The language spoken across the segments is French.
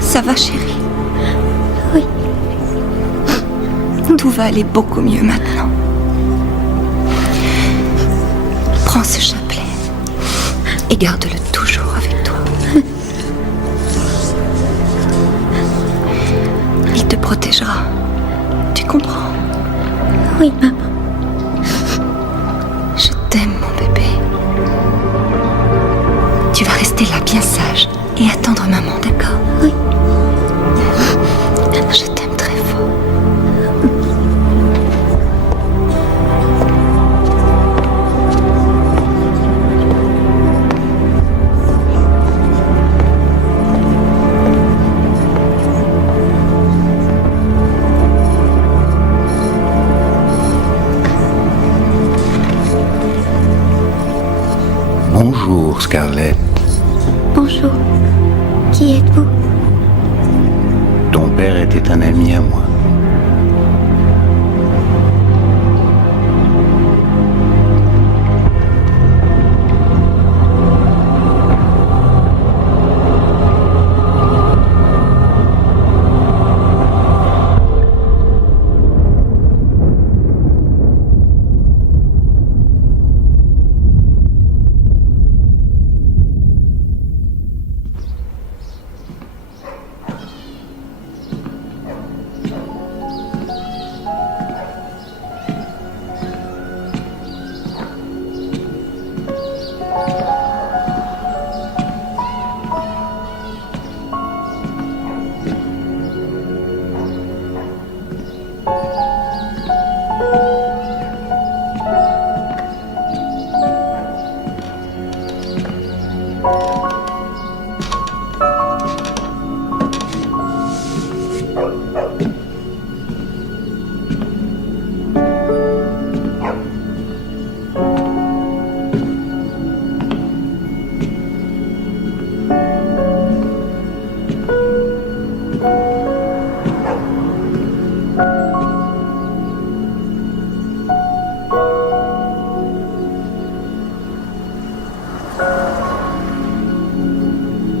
Ça va, chérie? Oui. Tout va aller beaucoup mieux maintenant. Prends ce chapelet et garde-le toujours avec toi. Il te protégera. Tu comprends? Oui, maman. Je t'aime, mon bébé. Tu vas rester là bien sage et attendre maman, d'accord? Oui. Je t'aime très fort. Bonjour, Scarlett. Bonjour. Qui êtes-vous? Ton père était un ami à moi.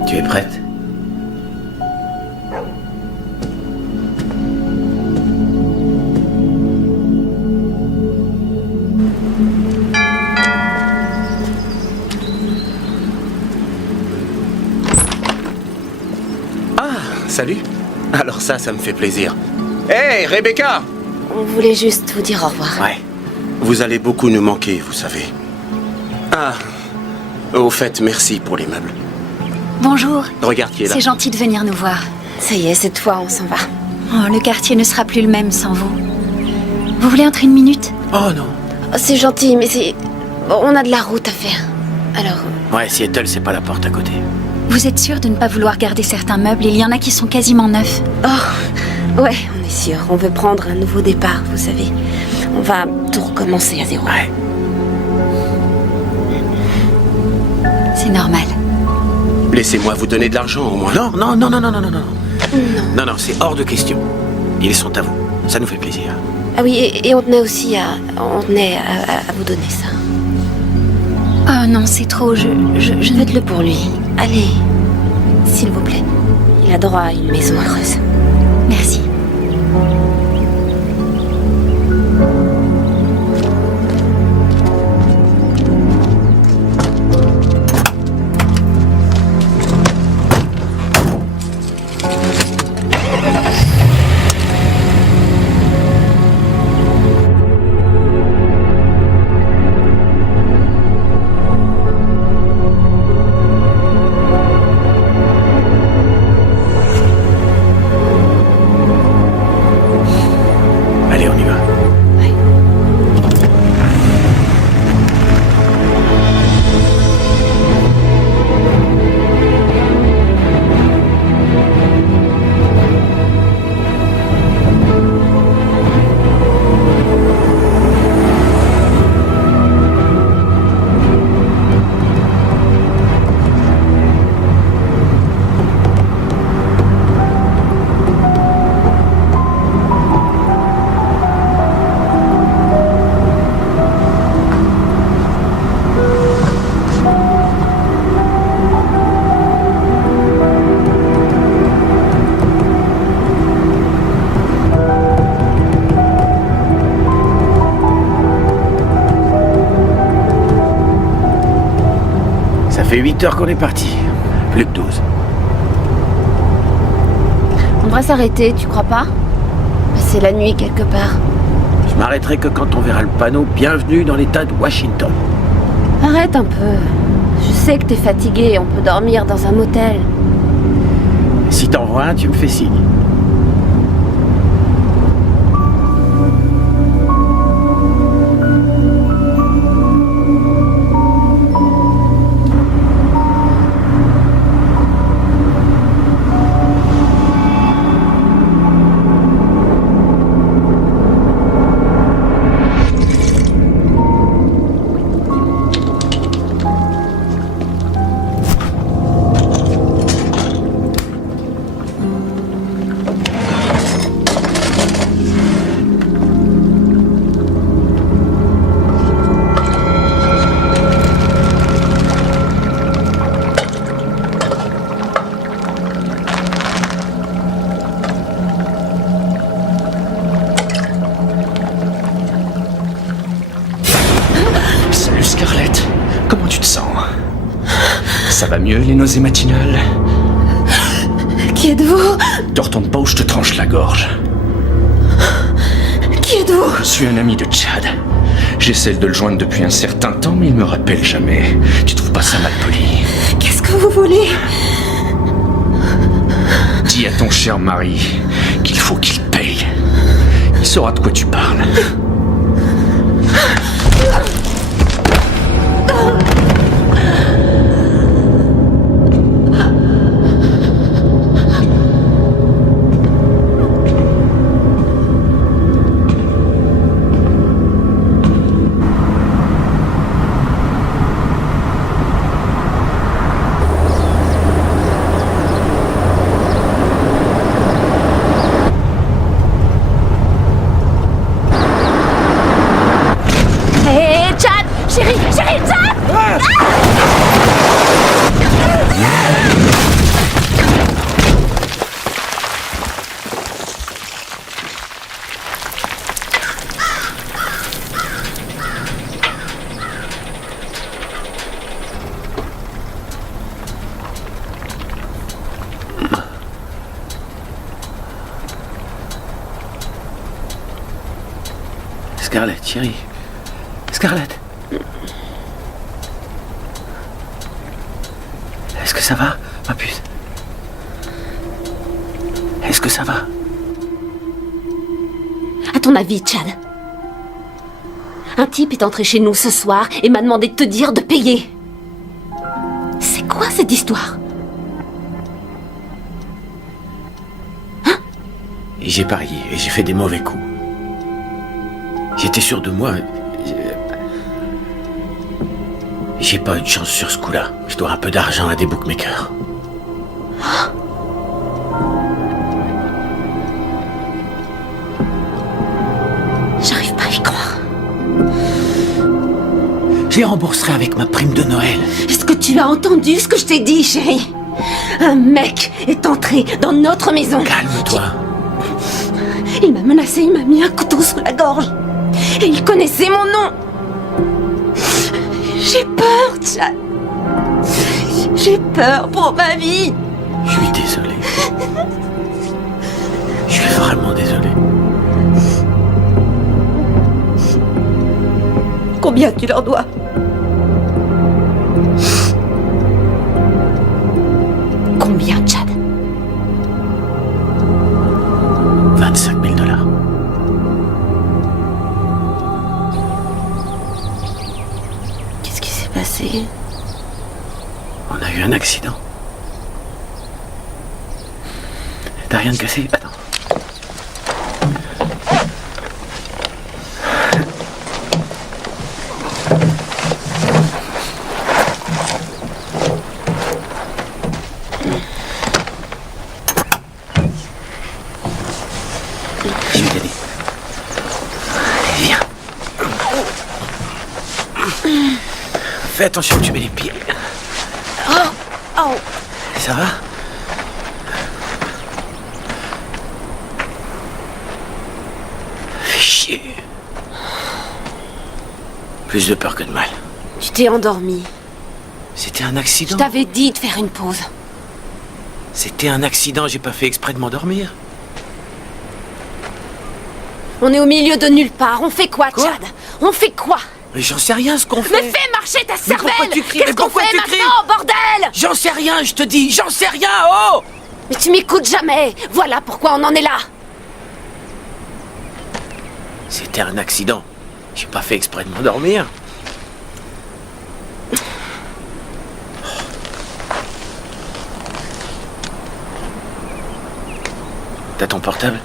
Tu es prête? Ah, salut. Alors ça me fait plaisir. Hé, Rebecca! On voulait juste vous dire au revoir. Ouais. Vous allez beaucoup nous manquer, vous savez. Ah, au fait, merci pour les meubles. Bonjour. Regarde qui est là. C'est gentil de venir nous voir. Ça y est, cette fois, on s'en va. Oh, le quartier ne sera plus le même sans vous. Vous voulez entrer une minute? Oh non. Oh, c'est gentil, mais c'est... Bon, on a de la route à faire. Alors... Ouais, Seattle, c'est pas la porte à côté. Vous êtes sûr de ne pas vouloir garder certains meubles? Il y en a qui sont quasiment neufs. Oh, ouais, on est sûr. On veut prendre un nouveau départ, vous savez. On va tout recommencer à zéro. Ouais. C'est normal. Laissez-moi vous donner de l'argent au moins. Non. Non, c'est hors de question. Ils sont à vous. Ça nous fait plaisir. Ah oui, et on tenait aussi à... On tenait à vous donner ça. Oh non, c'est trop, je Faites-le pour lui. Allez, s'il vous plaît. Il a droit à une maison heureuse. Merci. Allez, on y va. Ouais. fait 8 heures qu'on est parti. Plus que 12. On devrait s'arrêter, tu crois pas? Passer la nuit quelque part. Je m'arrêterai que quand on verra le panneau « Bienvenue dans l'État de Washington ». Arrête un peu. Je sais que t'es fatigué, on peut dormir dans un motel. Si t'en vois un, tu me fais signe. Salut Scarlett, comment tu te sens? Ça va mieux les nausées matinales? Qui êtes-vous? Te retourne pas ou je te tranche la gorge. Qui êtes-vous? Je suis un ami de Chad. J'essaie de le joindre depuis un certain temps, mais il me rappelle jamais. Tu trouves pas ça mal poli? Qu'est-ce que vous voulez? Dis à ton cher mari qu'il faut qu'il paye. Il saura de quoi tu parles. Hé, Chad! Chérie, Chad! Scarlett, chérie. Scarlett. Est-ce que ça va, ma puce? Est-ce que ça va? À ton avis, Chad? Un type est entré chez nous ce soir et m'a demandé de te dire de payer. C'est quoi cette histoire? Et j'ai parié et j'ai fait des mauvais coups. J'étais sûr de moi. J'ai pas eu de chance sur ce coup-là. Je dois un peu d'argent à des bookmakers. J'arrive pas à y croire. Je les rembourserai avec ma prime de Noël. Est-ce que tu as entendu ce que je t'ai dit, chérie? Un mec est entré dans notre maison. Calme-toi. Il m'a menacé, il m'a mis un couteau sous la gorge. Et il connaissait mon nom. J'ai peur, Chad. J'ai peur pour ma vie. Je suis désolé. Je suis vraiment désolé. Combien tu leur dois? Combien, Chad? 25 000 $. Qu'est-ce qui s'est passé? On a eu un accident. T'as rien de cassé? Attends. Je vais t'aider. Allez, viens. Fais attention, tu mets les pieds. Oh, Ça va? Fais chier. Plus de peur que de mal. tu t'es endormi. C'était un Je accident. t'avais dit de faire une pause. C'était un accident, j'ai pas fait exprès de m'endormir. On est au milieu de nulle part. On fait quoi, Quoi Chad? On fait quoi? Mais j'en sais rien ce qu'on fait. Mais fais marcher ta cervelle! pourquoi tu cries? Qu'est-ce Mais qu'on pourquoi fait tu cries? maintenant, bordel? J'en sais rien, je te dis, j'en sais rien, oh! Mais tu m'écoutes jamais. Voilà pourquoi on en est là. C'était un accident. J'ai pas fait exprès de m'endormir. T'as ton portable?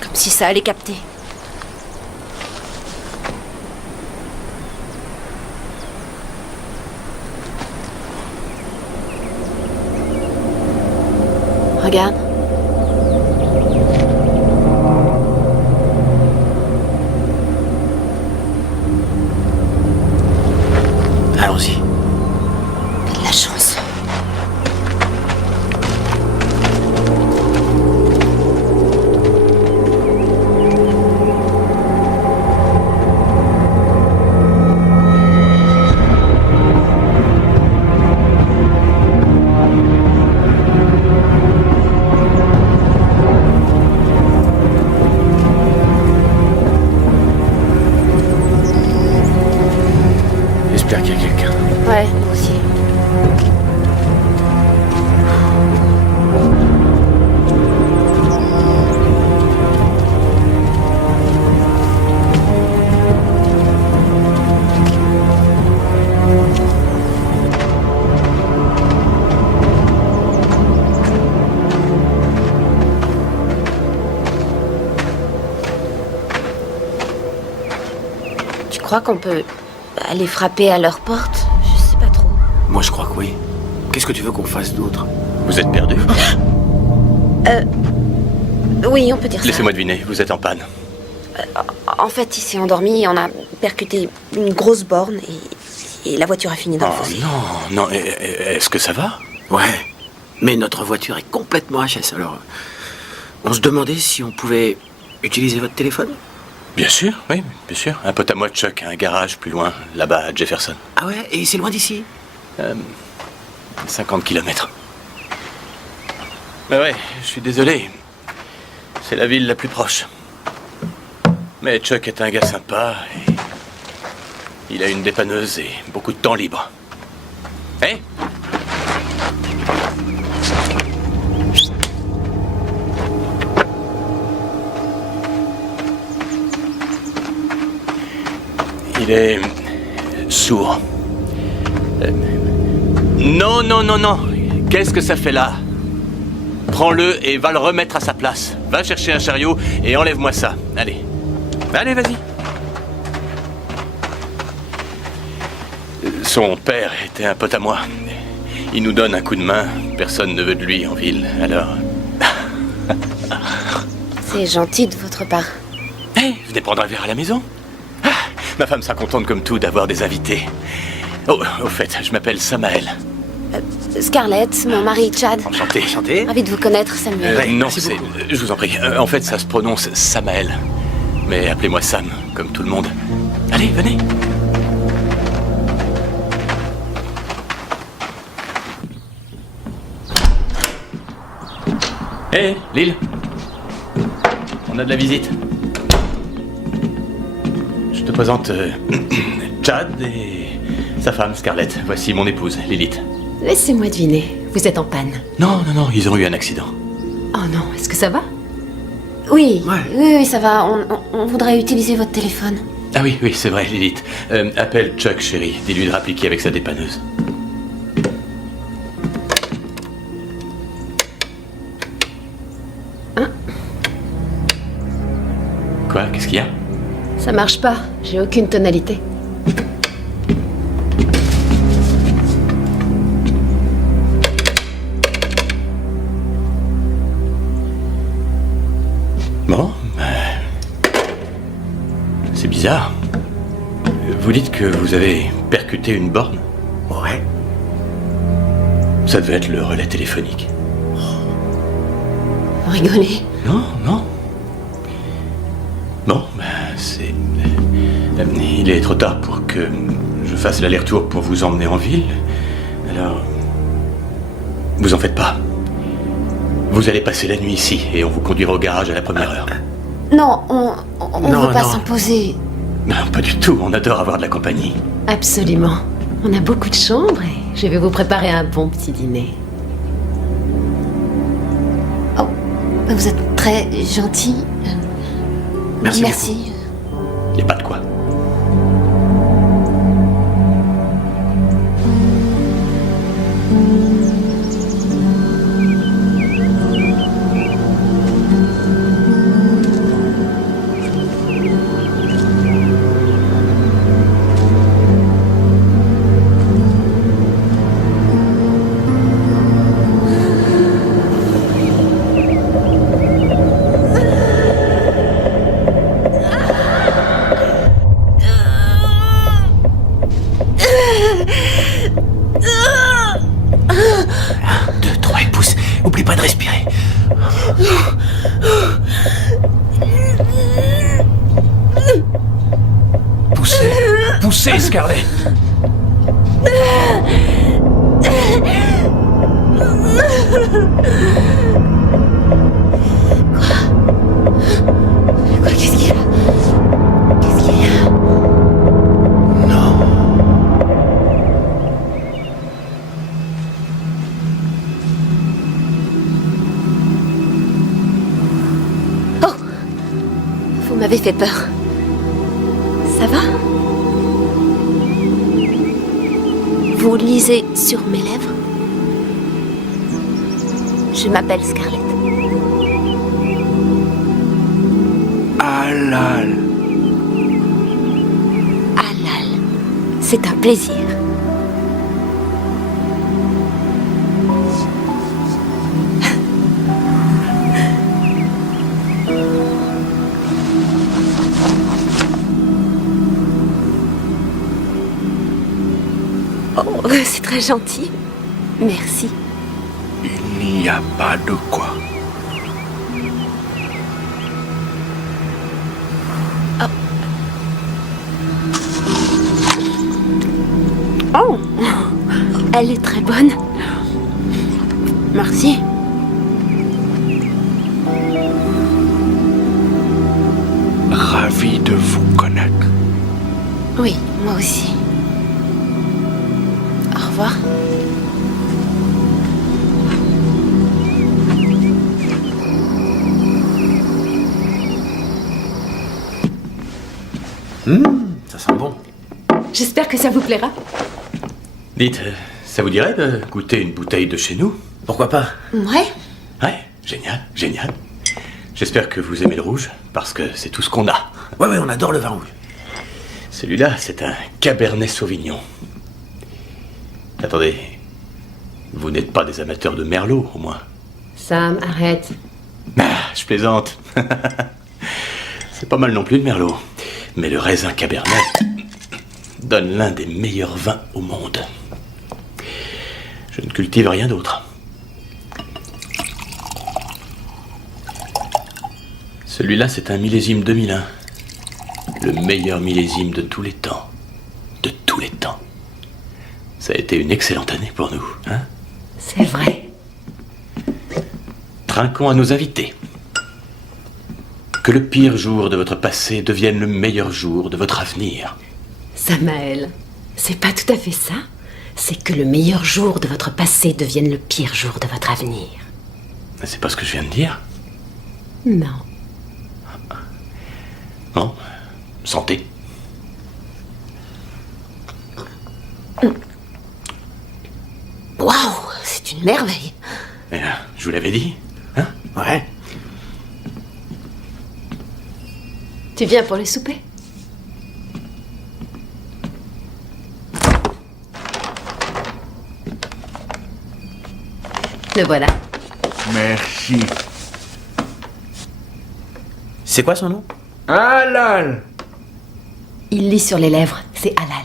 Comme si ça allait capter. Regarde. Allons-y. T'as de la chance. J'espère qu'il y a quelqu'un. Ouais, moi aussi. Tu crois qu'on peut aller frapper à leur porte? Je sais pas trop. Moi, je crois que oui. Qu'est-ce que tu veux qu'on fasse d'autre? Vous êtes perdu? Oui, on peut dire ça. Laissez-moi deviner, vous êtes en panne. En fait, il s'est endormi, on a percuté une grosse borne et la voiture a fini dans le Oh fossé. non, non, est-ce que ça va? Ouais. Mais notre voiture est complètement HS, alors... On se demandait si on pouvait utiliser votre téléphone? Bien sûr, oui, bien sûr. Un pote à moi, Chuck, a un garage plus loin, là-bas, à Jefferson. Ah ouais? Et c'est loin d'ici? 50 km. Mais ouais, je suis désolé. C'est la ville la plus proche. Mais Chuck est un gars sympa et... il a une dépanneuse et beaucoup de temps libre. Hé? Il est... sourd. Non, non, non, non. Qu'est-ce que ça fait là? Prends-le et va le remettre à sa place. Va chercher un chariot et enlève-moi ça. Allez. Allez, vas-y. Son père était un pote à moi. Il nous donne un coup de main. Personne ne veut de lui en ville, alors... C'est gentil de votre part. Hé, venez prendre un verre à la maison. Ah, ma femme sera contente comme tout d'avoir des invités. Oh, au fait, je m'appelle Samael. Scarlett, mon mari Chad. Enchanté. Enchanté. Ravi de vous connaître, Samuel. Non, merci c'est... beaucoup. Je vous en prie. En fait, ça se prononce Samael. Mais appelez-moi Sam, comme tout le monde. Allez, venez. Hé, Lille. On a de la visite. Je te présente Chad et sa femme Scarlett. Voici mon épouse, Lilith. Laissez-moi deviner, vous êtes en panne. Non, non, non, ils ont eu un accident. Oh non, est-ce que ça va? Oui, Ouais. oui, ça va. On voudrait utiliser votre téléphone. Ah oui, oui, c'est vrai, Lilith. Appelle Chuck, chérie. Dis-lui de rappliquer avec sa dépanneuse. Hein? Quoi? Qu'est-ce qu'il y a? Ça marche pas, j'ai aucune tonalité. Bon, c'est bizarre. Vous dites que vous avez percuté une borne? Ouais. Ça devait être le relais téléphonique. Vous rigolez? Non, non. Bon, c'est... Il est trop tard pour que je fasse l'aller-retour pour vous emmener en ville. Alors, vous en faites pas. Vous allez passer la nuit ici et on vous conduira au garage à la première heure. Non, on ne Non, veut pas non. s'imposer. Non, pas du tout, on adore avoir de la compagnie. Absolument. On a beaucoup de chambres et je vais vous préparer un bon petit dîner. Oh, vous êtes très gentil. Merci Merci. Y a pas de quoi. Deux, trois, et pousse. Oublie pas de respirer. Poussez. Poussez, Scarlett. Quoi, qu'est-ce qu'il y a? Qu'est-ce qu'il y a? Oh! Vous m'avez fait peur. Ça va? Vous lisez sur mes lèvres? Je m'appelle Scarlett. Halal. Halal. C'est un plaisir. Oh, c'est très gentil. Merci. Il n'y a pas de quoi. Oh, elle est très bonne. Merci. Ravi de vous connaître. Oui, moi aussi. Au revoir. Ça sent bon. J'espère que ça vous plaira. Dites, ça vous dirait de goûter une bouteille de chez nous? Pourquoi pas? Ouais. Ouais, génial, génial. J'espère que vous aimez le rouge, parce que c'est tout ce qu'on a. Ouais, on adore le vin rouge. Celui-là, c'est un Cabernet Sauvignon. Attendez, vous n'êtes pas des amateurs de Merlot, au moins? Sam, arrête. Ah, je plaisante. C'est pas mal non plus le Merlot. Mais le raisin Cabernet donne l'un des meilleurs vins au monde. Je ne cultive rien d'autre. Celui-là, c'est un millésime 2001. Le meilleur millésime de tous les temps. De tous les temps. Ça a été une excellente année pour nous, hein? C'est vrai. Trinquons à nos invités. Que le pire jour de votre passé devienne le meilleur jour de votre avenir. Samael, c'est pas tout à fait ça. C'est que le meilleur jour de votre passé devienne le pire jour de votre avenir. C'est pas ce que je viens de dire? Non. Non? Santé. Waouh, c'est une merveille. Eh bien, je vous l'avais dit, hein? Ouais. Tu viens pour le souper? Le voilà. Merci. C'est quoi son nom? Halal. Il lit sur les lèvres, c'est halal.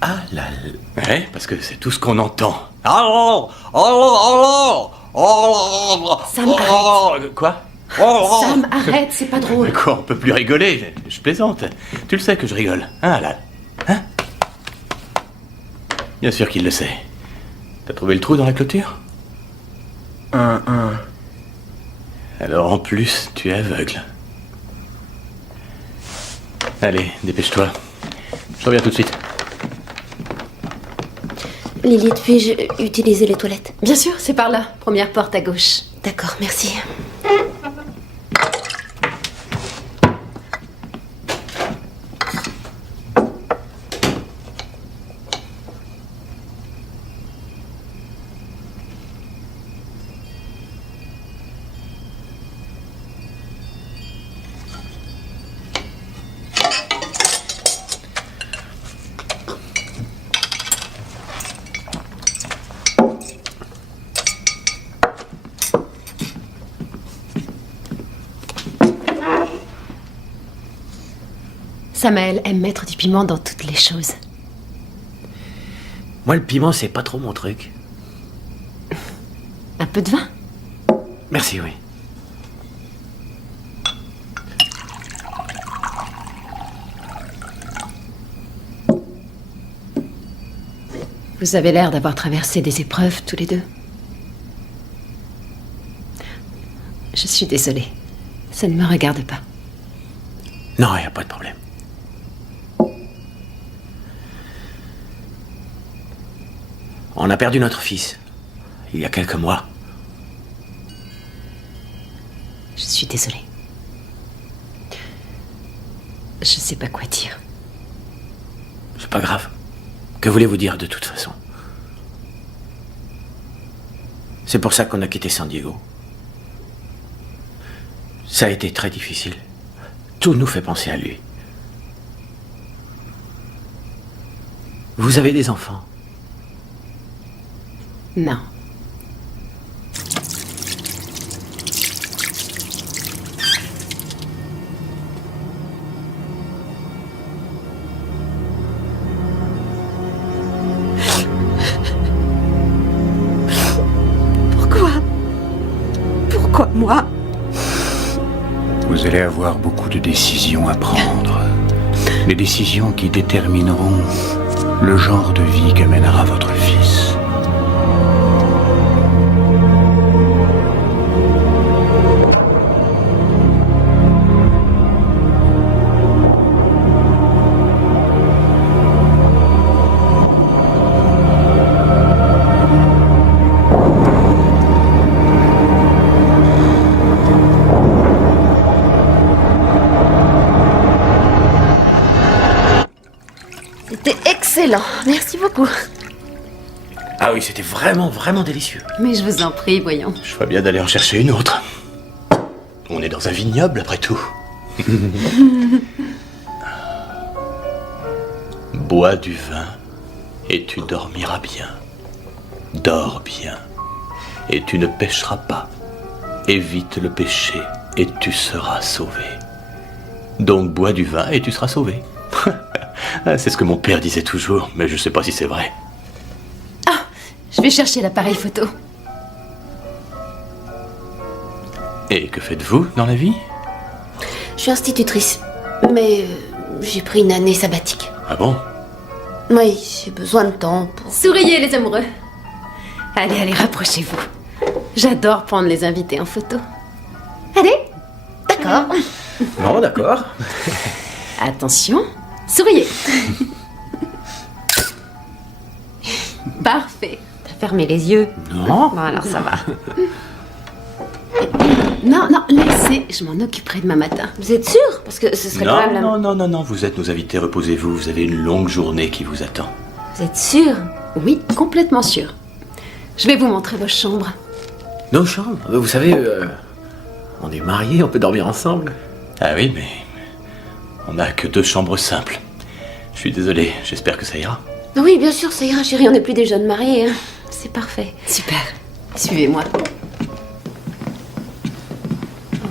Halal. Ouais, parce que c'est tout ce qu'on entend. Alors, alors, alors, alors, Ça m'arrête. Quoi? Sam, arrête, c'est pas drôle. Quoi, on peut plus rigoler. Je plaisante. Tu le sais que je rigole. Hein, là? Hein? Bien sûr qu'il le sait. T'as trouvé le trou dans la clôture? Alors en plus, tu es aveugle. Allez, dépêche-toi. Je reviens tout de suite. Lilith, puis-je utiliser les toilettes? Bien sûr, c'est par là. Première porte à gauche. D'accord, merci. Samael aime mettre du piment dans toutes les choses. Moi, le piment, c'est pas trop mon truc. Un peu de vin? Merci, oui. Vous avez l'air d'avoir traversé des épreuves tous les deux. Je suis désolée. Ça ne me regarde pas. Non, il n'y a pas de problème. On a perdu notre fils, il y a quelques mois. Je suis désolée. Je sais pas quoi dire. C'est pas grave. Que voulez-vous dire de toute façon? C'est pour ça qu'on a quitté San Diego. Ça a été très difficile. Tout nous fait penser à lui. Vous avez des enfants? Non. Pourquoi moi? Vous allez avoir beaucoup de décisions à prendre. Des décisions qui détermineront le genre de vie que mènera votre fils. C'était excellent. Merci beaucoup. Ah oui, c'était vraiment, vraiment délicieux. Mais je vous en prie, voyons. Je ferais bien d'aller en chercher une autre. On est dans un vignoble, après tout. Bois du vin et tu dormiras bien. Dors bien et tu ne pécheras pas. Évite le péché et tu seras sauvé. Donc bois du vin et tu seras sauvé. C'est ce que mon père disait toujours, mais je sais pas si c'est vrai. Ah, je vais chercher l'appareil photo. Et que faites-vous dans la vie? Je suis institutrice, mais j'ai pris une année sabbatique. Ah bon? Oui, j'ai besoin de temps pour... Souriez, les amoureux. Allez, allez, rapprochez-vous. J'adore prendre les invités en photo. Allez. D'accord. Non, d'accord. Attention, souriez. Parfait. T'as fermé les yeux. Non. Bon, alors ça va. Non, non, laissez, je m'en occuperai demain matin. Vous êtes sûr? Parce que ce serait quand même la... Non, vous êtes nos invités, reposez-vous, vous avez une longue journée qui vous attend. Vous êtes sûr? Oui, complètement sûr. Je vais vous montrer vos chambres. Nos chambres? Vous savez, on est mariés, on peut dormir ensemble. Ah oui, mais on n'a que 2 chambres simples. Je suis désolé, j'espère que ça ira. Oui, bien sûr, ça ira, chérie, on n'est plus des jeunes mariés. Hein. C'est parfait. Super. Suivez-moi.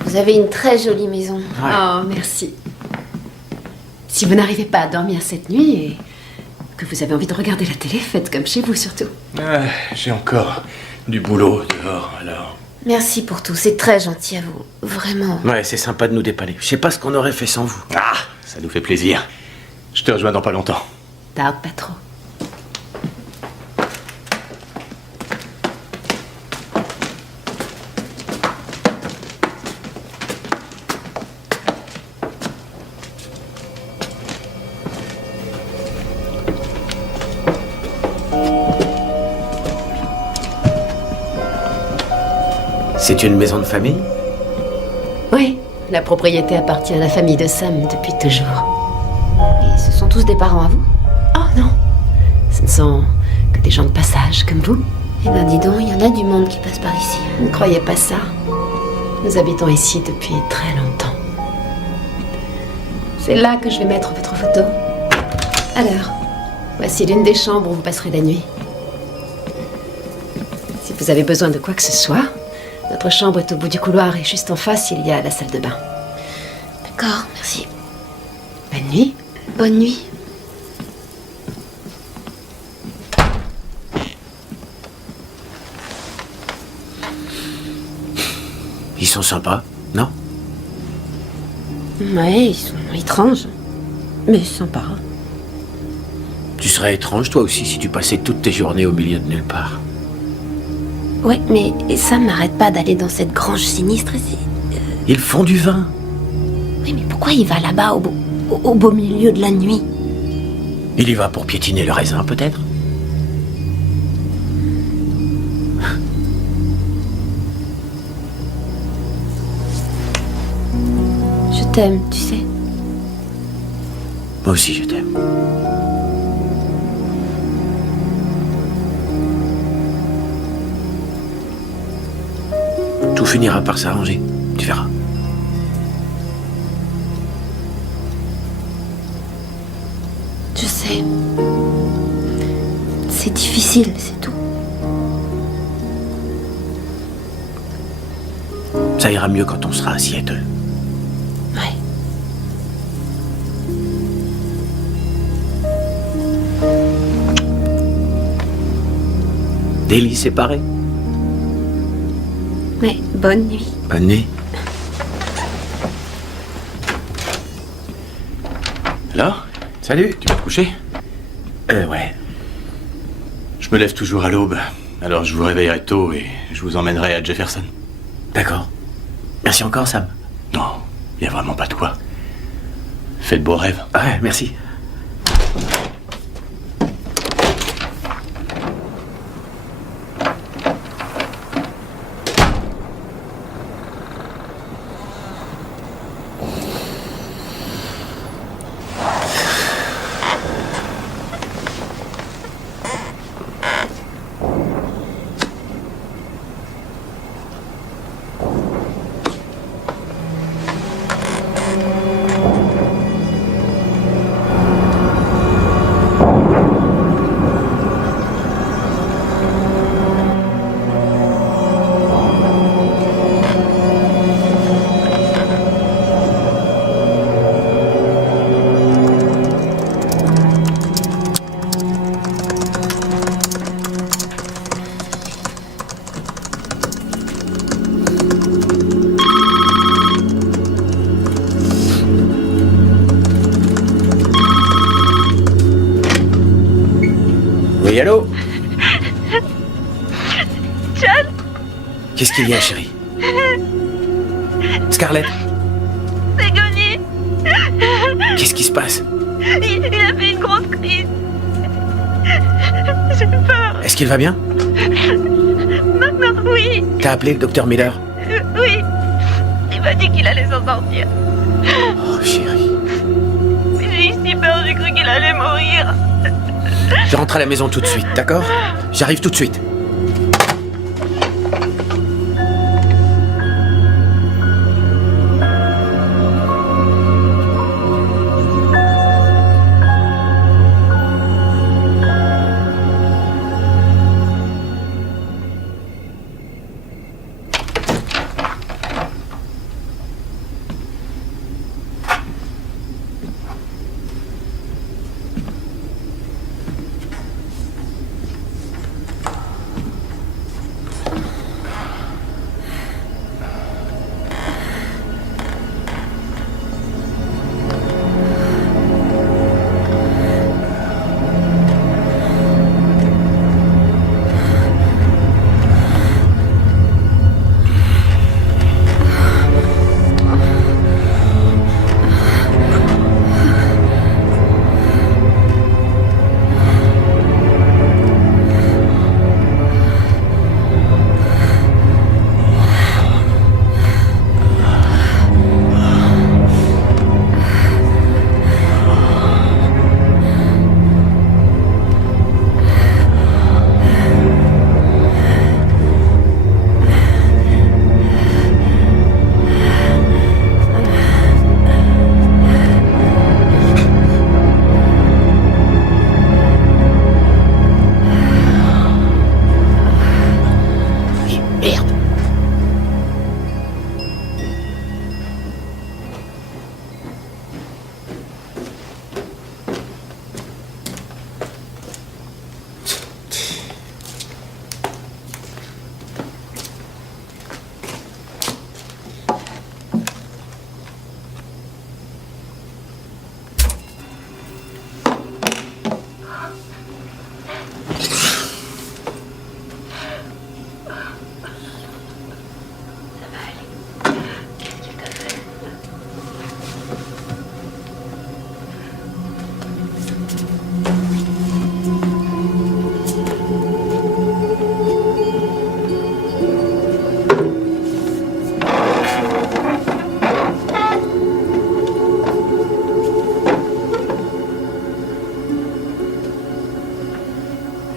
Vous avez une très jolie maison. Ouais. Oh, merci. Si vous n'arrivez pas à dormir cette nuit et que vous avez envie de regarder la télé, faites comme chez vous surtout. J'ai encore du boulot dehors, alors... Merci pour tout, c'est très gentil à vous. Vraiment. Ouais, c'est sympa de nous dépanner. Je sais pas ce qu'on aurait fait sans vous. Ah, ça nous fait plaisir. Je te rejoins dans pas longtemps. Tarde pas trop. C'est une maison de famille? Oui, la propriété appartient à la famille de Sam depuis toujours. Et ce sont tous des parents à vous? Oh non, ce ne sont que des gens de passage comme vous. Eh ben dis donc, il y en a du monde qui passe par ici. Ne croyez pas ça. Nous habitons ici depuis très longtemps. C'est là que je vais mettre votre photo. Alors, voici l'une des chambres où vous passerez la nuit. Si vous avez besoin de quoi que ce soit, notre chambre est au bout du couloir et juste en face, il y a la salle de bain. D'accord, merci. Bonne nuit. Bonne nuit. Ils sont sympas, non? Ouais, ils sont étranges. Mais sympas. Tu serais étrange, toi aussi, si tu passais toutes tes journées au milieu de nulle part. Ouais, mais ça m'arrête pas d'aller dans cette grange sinistre ici. Ils font du vin. Oui, mais pourquoi il va là-bas au beau milieu de la nuit? Il y va pour piétiner le raisin, peut-être? Je t'aime, tu sais. Moi aussi, je t'aime. Tout finira par s'arranger, tu verras. Je sais. C'est difficile, c'est tout. Ça ira mieux quand on sera à Seattle. Ouais. Des lits séparés. Ouais, bonne nuit. Bonne nuit. Alors, Salut. tu vas te coucher? Ouais. Je me lève toujours à l'aube. Alors je vous réveillerai tôt et je vous emmènerai à Jefferson. D'accord. Merci encore, Sam. Non, y a vraiment pas de quoi. Fais de beaux rêves. Ouais, merci. Oui, allô? John? Qu'est-ce qu'il y a, chérie? Scarlett? C'est Gunny. Qu'est-ce qui se passe? Il a fait une grosse crise. J'ai peur. Est-ce qu'il va bien? Maintenant, oui. T'as appelé le docteur Miller? Oui. Il m'a dit qu'il allait s'en sortir. Oh, chérie. Mais j'ai eu si peur, j'ai cru qu'il allait mourir. Je rentre à la maison tout de suite, d'accord? J'arrive tout de suite.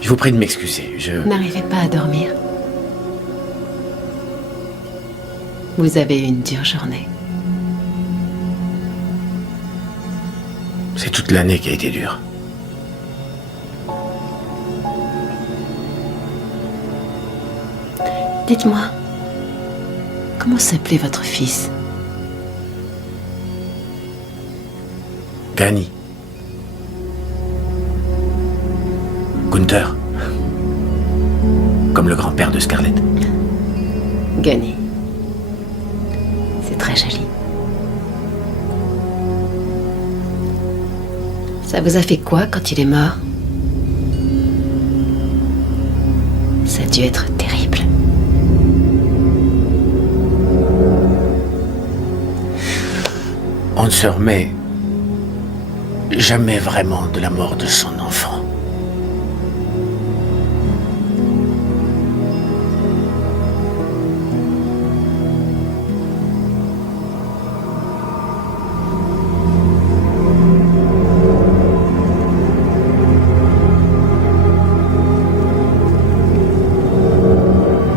Je vous prie de m'excuser, Vous n'arrivez pas à dormir. Vous avez eu une dure journée. C'est toute l'année qui a été dure. Dites-moi, comment s'appelait votre fils? Gani. Gunther. Comme le grand-père de Scarlett. Gani. C'est très joli. Ça vous a fait quoi quand il est mort? Ça a dû être terrible. On ne se remet jamais vraiment de la mort de son enfant.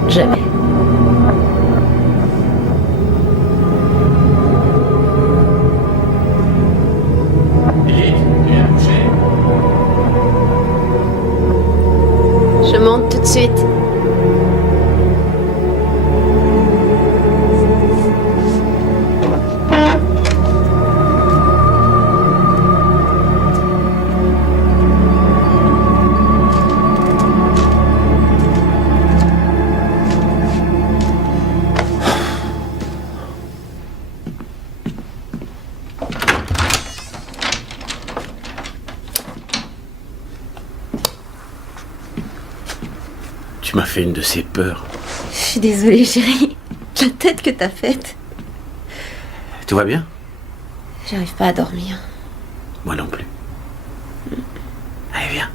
Jamais. Je monte tout de suite. Tu m'as fait une de ces peurs. Je suis désolée, chérie. La tête que t'as faite. Tout va bien? J'arrive pas à dormir. Moi non plus. Allez, viens.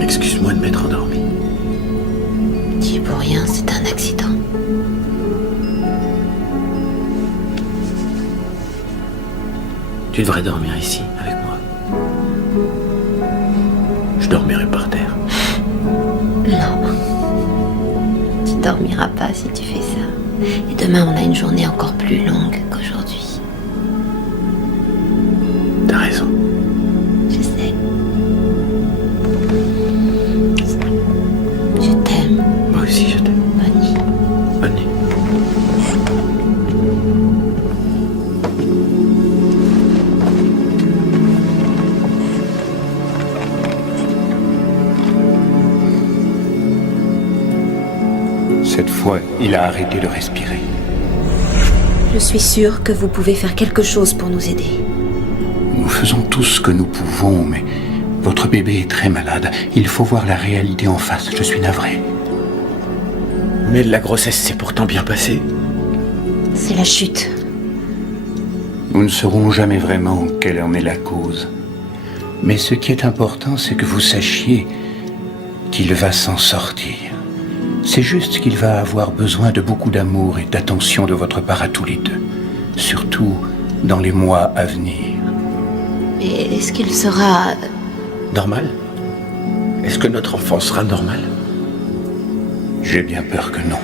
Excuse-moi de m'être endormi. Tu es pour rien, c'est un accident. Tu devrais dormir ici, avec moi. Je dormirai par terre. Non. Tu dormiras pas si tu fais ça. Et demain, on a une journée encore plus longue qu'aujourd'hui. T'as raison. Je sais. Je t'aime. Moi aussi, je t'aime. Bonne nuit. Bonne nuit. Cette fois, il a arrêté de respirer. Je suis sûre que vous pouvez faire quelque chose pour nous aider. Nous faisons tout ce que nous pouvons, mais votre bébé est très malade. Il faut voir la réalité en face. Je suis navré. Mais la grossesse s'est pourtant bien passée. C'est la chute. Nous ne saurons jamais vraiment quelle en est la cause. Mais ce qui est important, c'est que vous sachiez qu'il va s'en sortir. C'est juste qu'il va avoir besoin de beaucoup d'amour et d'attention de votre part à tous les deux. Surtout dans les mois à venir. Et est-ce qu'il sera... Normal? Est-ce que notre enfant sera normal? J'ai bien peur que non.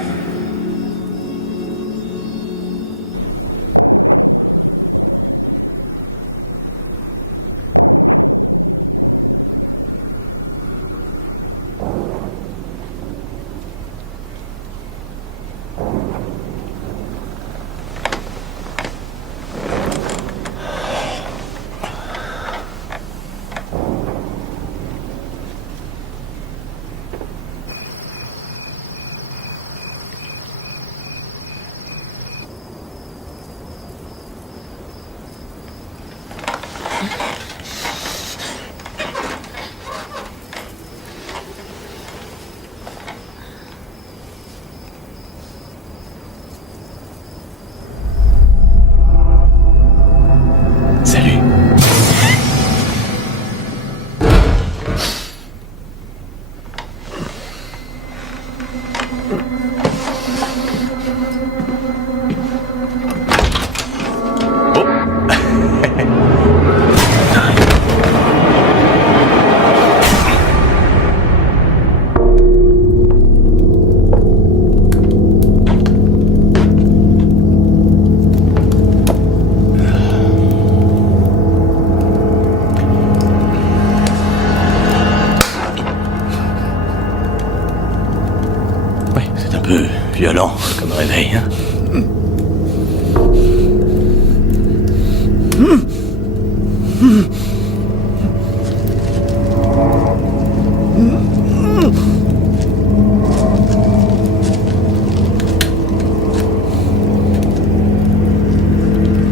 peu violent comme réveil, hein?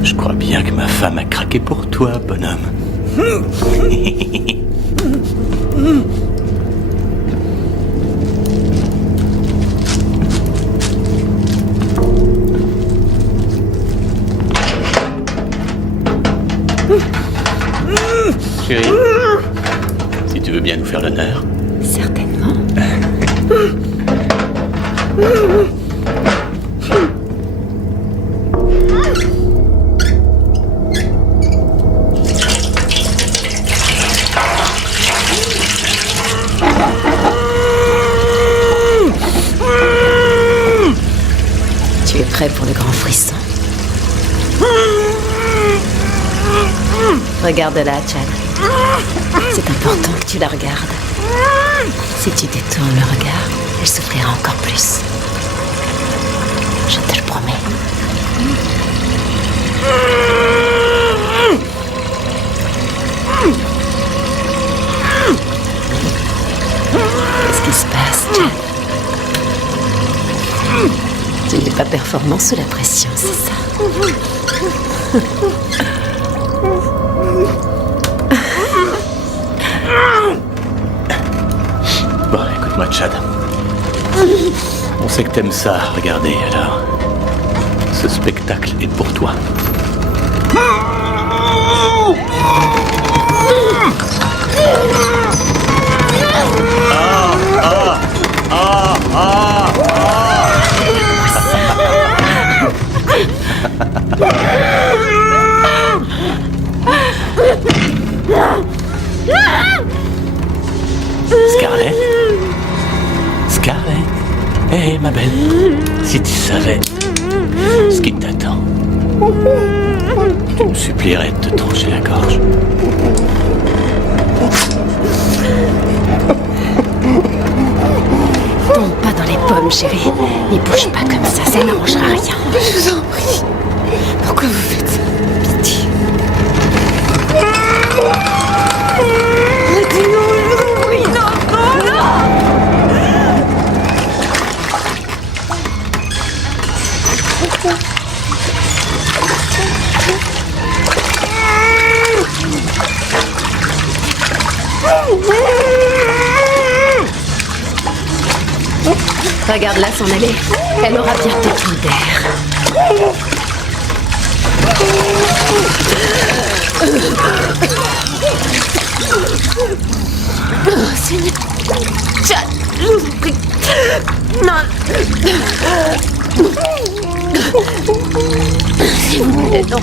Je crois bien que ma femme a craqué pour toi, bonhomme. Chérie, si tu veux bien nous faire l'honneur. Certainement. Tu es prêt pour le grand frisson? Regarde-la, Chad. C'est important que tu la regardes. Si tu détournes le regard, elle souffrira encore plus. Je te le promets. Qu'est-ce qui se passe, Chad? Tu n'es pas performant sous la pression, c'est ça? Bon, écoute-moi, Chad. On sait que t'aimes ça, regardez, alors. Ce spectacle est pour toi. Scarlett? Scarlett? Hé, ma belle, si tu savais ce qui t'attend, tu me supplierais de te trancher la gorge. Tombe pas dans les pommes, chérie. N'y bouge pas comme ça n'arrangera rien. Je vous en prie. Pourquoi vous faites ça? Pitié. Arrêtez, non, je vous en prie, non, non, non. Regarde-la s'en aller. Elle aura bientôt plus d'air. Oh, Seigneur. Chad, je vous en prie. Non. S'il vous plaît, non.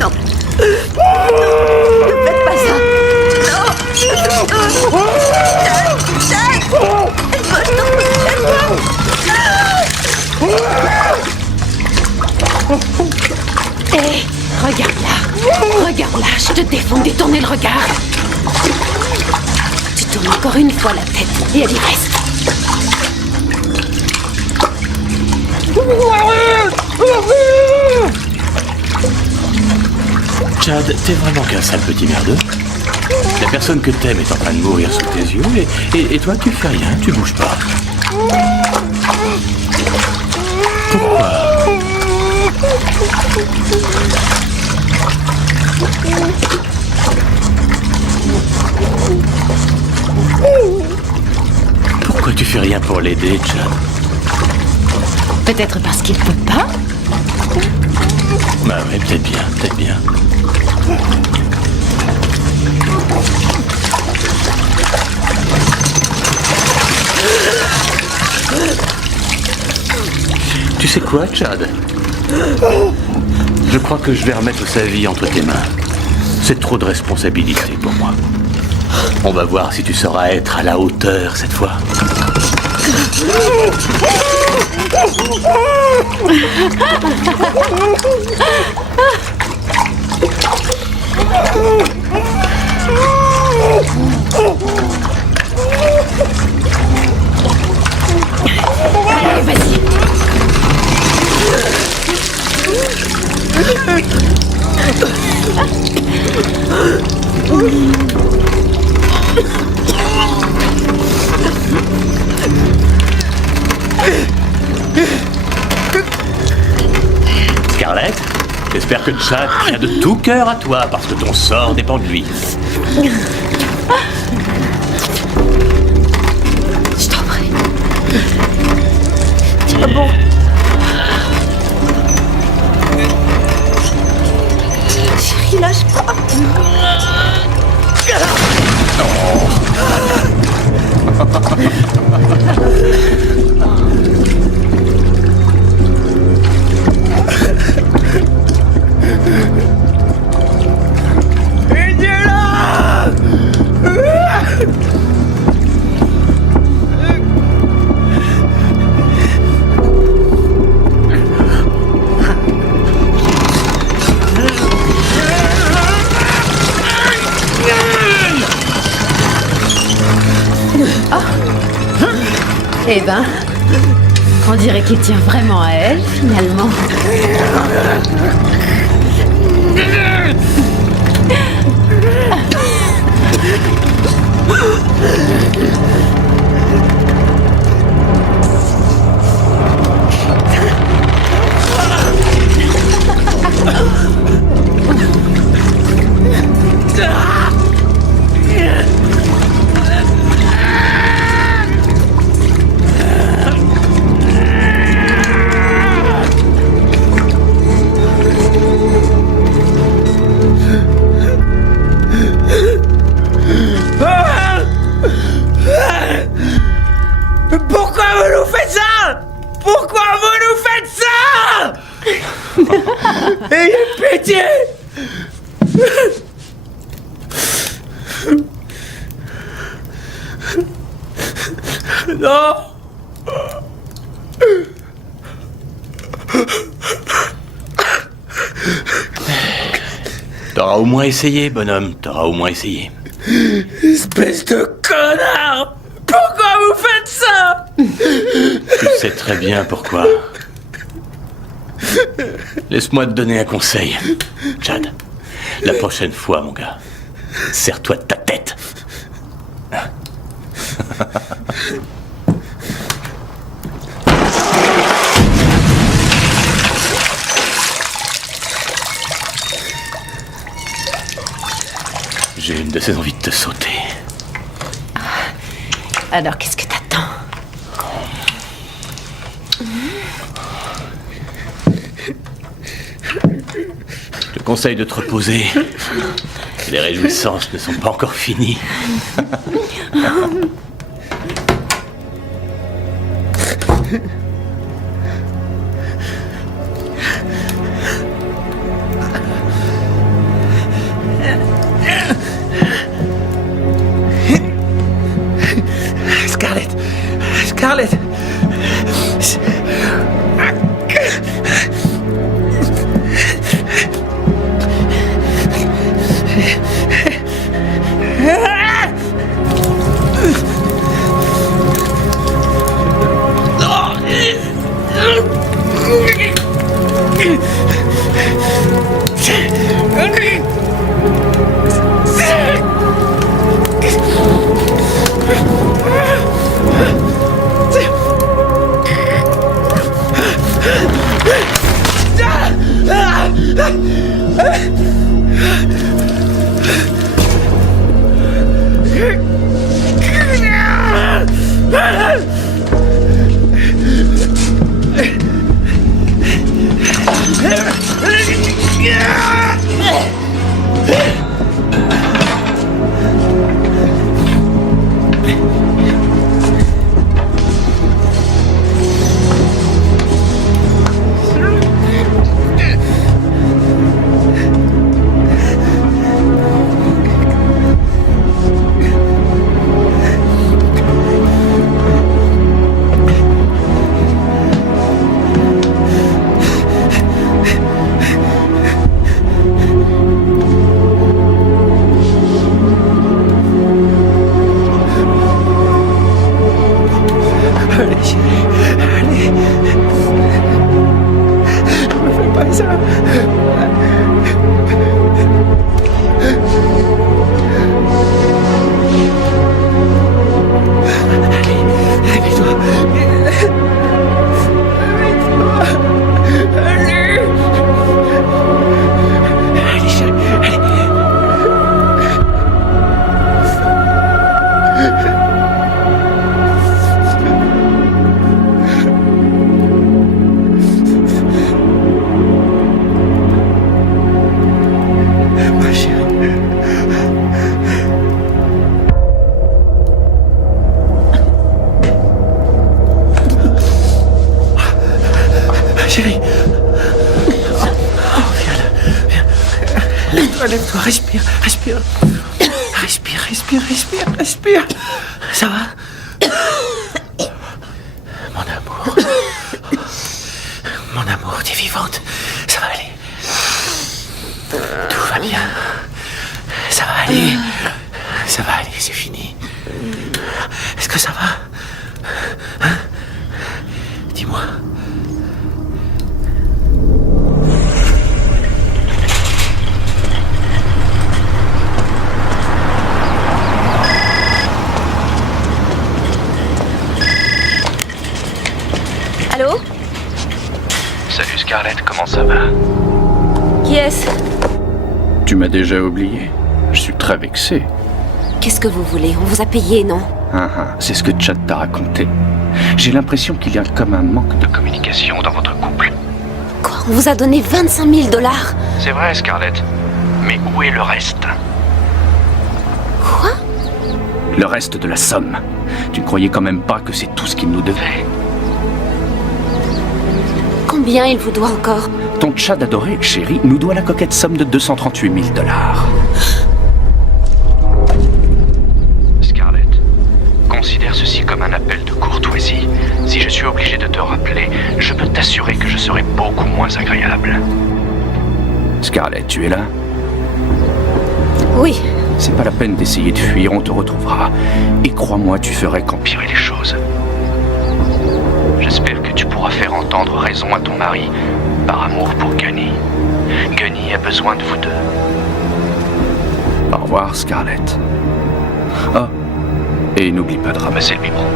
Non. Non. Ne faites pas ça. Non. Chad. Hé, regarde-la. Regarde-la, je te défends de détourner le regard. Tu tournes encore une fois la tête et elle y reste. Chad, t'es vraiment qu'un sale petit merdeux. La personne que t'aimes est en train de mourir sous tes yeux et toi tu fais rien, tu bouges pas. Pourquoi? Pourquoi tu fais rien pour l'aider, Chad? Peut-être parce qu'il peut pas. Bah ouais, peut-être bien, peut-être bien. Tu sais quoi, Chad? Je crois que je vais remettre sa vie entre tes mains. C'est trop de responsabilité pour moi. On va voir si tu sauras être à la hauteur cette fois. Allez, vas-y. J'espère que Chad tient de tout cœur à toi parce que ton sort dépend de lui. Je t'en prie. Ah bon? Chérie, lâche pas. Eh ben, on dirait qu'il tient vraiment à elle, finalement. Pourquoi vous nous faites ça? Pourquoi vous nous faites ça? Ayez pitié! Non! T'auras au moins essayé, bonhomme, t'auras au moins essayé. Espèce de connard! Pourquoi vous faites ça? Tu sais très bien pourquoi. Laisse-moi te donner un conseil. Chad, la prochaine fois, mon gars, serre-toi de ta tête. J'ai une de ces envies de te sauter. Alors, qu'est-ce que t'attends? Je te conseille de te reposer. Les réjouissances ne sont pas encore finies. Scarlett! Scarlett! Chérie. Viens là. Viens. Lève-toi, respire. Respire. Respire. Ça va? Mon amour, t'es vivante. Ça va aller. Tout va bien. Ça va aller, c'est fini. Est-ce que ça va? Hein? Dis-moi. Allô? Salut Scarlett, comment ça va? Qui est-ce? Tu m'as déjà oublié. Je suis très vexé. Qu'est-ce que vous voulez? On vous a payé, non? C'est ce que Chad t'a raconté. J'ai l'impression qu'il y a comme un manque de Communication dans votre couple. Quoi? On vous a donné 25 000 $? C'est vrai, Scarlett. Mais où est le reste? Quoi? Le reste de la somme. Tu ne croyais quand même pas que c'est tout ce qu'il nous devait? Combien il vous doit encore? Ton Chad adoré, chérie, nous doit la coquette somme de 238 000 $. Scarlett, considère ceci comme un appel de courtoisie. Si je suis obligé de te rappeler, je peux t'assurer que je serai beaucoup moins agréable. Scarlett, tu es là? Oui. C'est pas la peine d'essayer de fuir, on te retrouvera. Et crois-moi, tu ferais qu'empirer les choses. J'espère que tu pourras faire entendre raison à ton mari, par amour pour Gunny. Gunny a besoin de vous deux. Au revoir, Scarlett. Oh, et n'oublie pas de ramasser le biberon.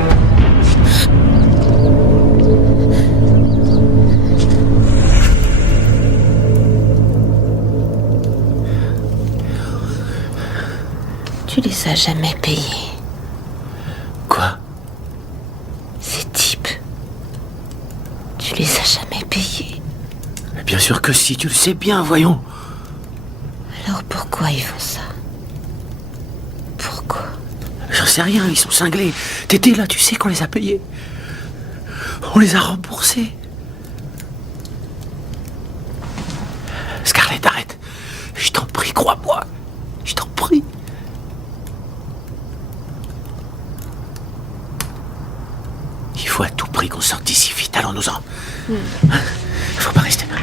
Tu les as jamais payés. Quoi? Ces types. Tu les as jamais payés. Mais bien sûr que si, tu le sais bien, voyons. Alors pourquoi ils font ça? Pourquoi? J'en sais rien, ils sont cinglés. T'étais là, tu sais qu'on les a payés. On les a remboursés. Scarlett, arrête. Je t'en prie, crois-moi. Je t'en prie. Il faut à tout prix qu'on sorte d'ici vite. Allons-nous-en. Faut pas rester là.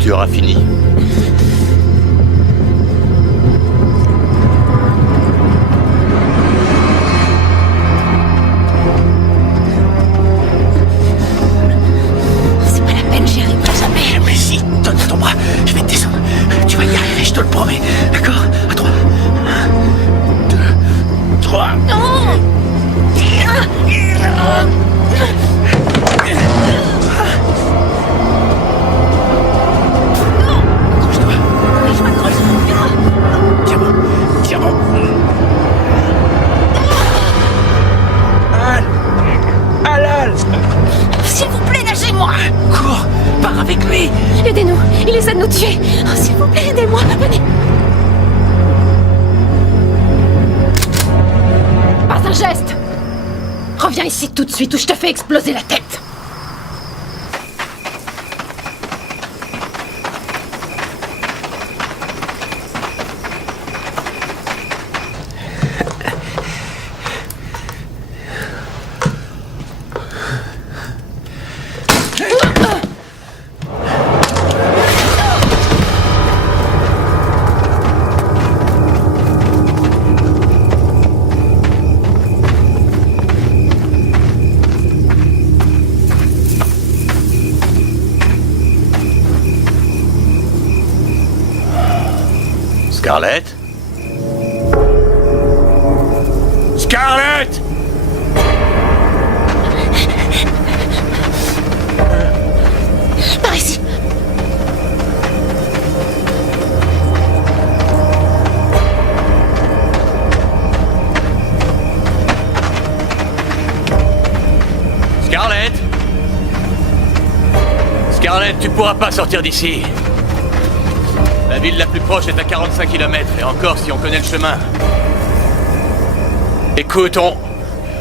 Tu auras fini. C'est pas la peine, j'y arriverai jamais. Mais si, donne ton bras, je vais te descendre. Tu vas y arriver, je te le promets. D'accord? À 3. 1, 2, 3. Non! Cours! Pars avec lui! Aidez-nous, il essaie de nous tuer. Oh, s'il vous plaît, aidez-moi, venez. Pas un geste. Reviens ici tout de suite ou je te fais exploser la tête. Scarlett? Scarlett! Par ici. Scarlett! Scarlett, tu pourras pas sortir d'ici. La ville la plus proche est à 45 km, et encore si on connaît le chemin. Écoute,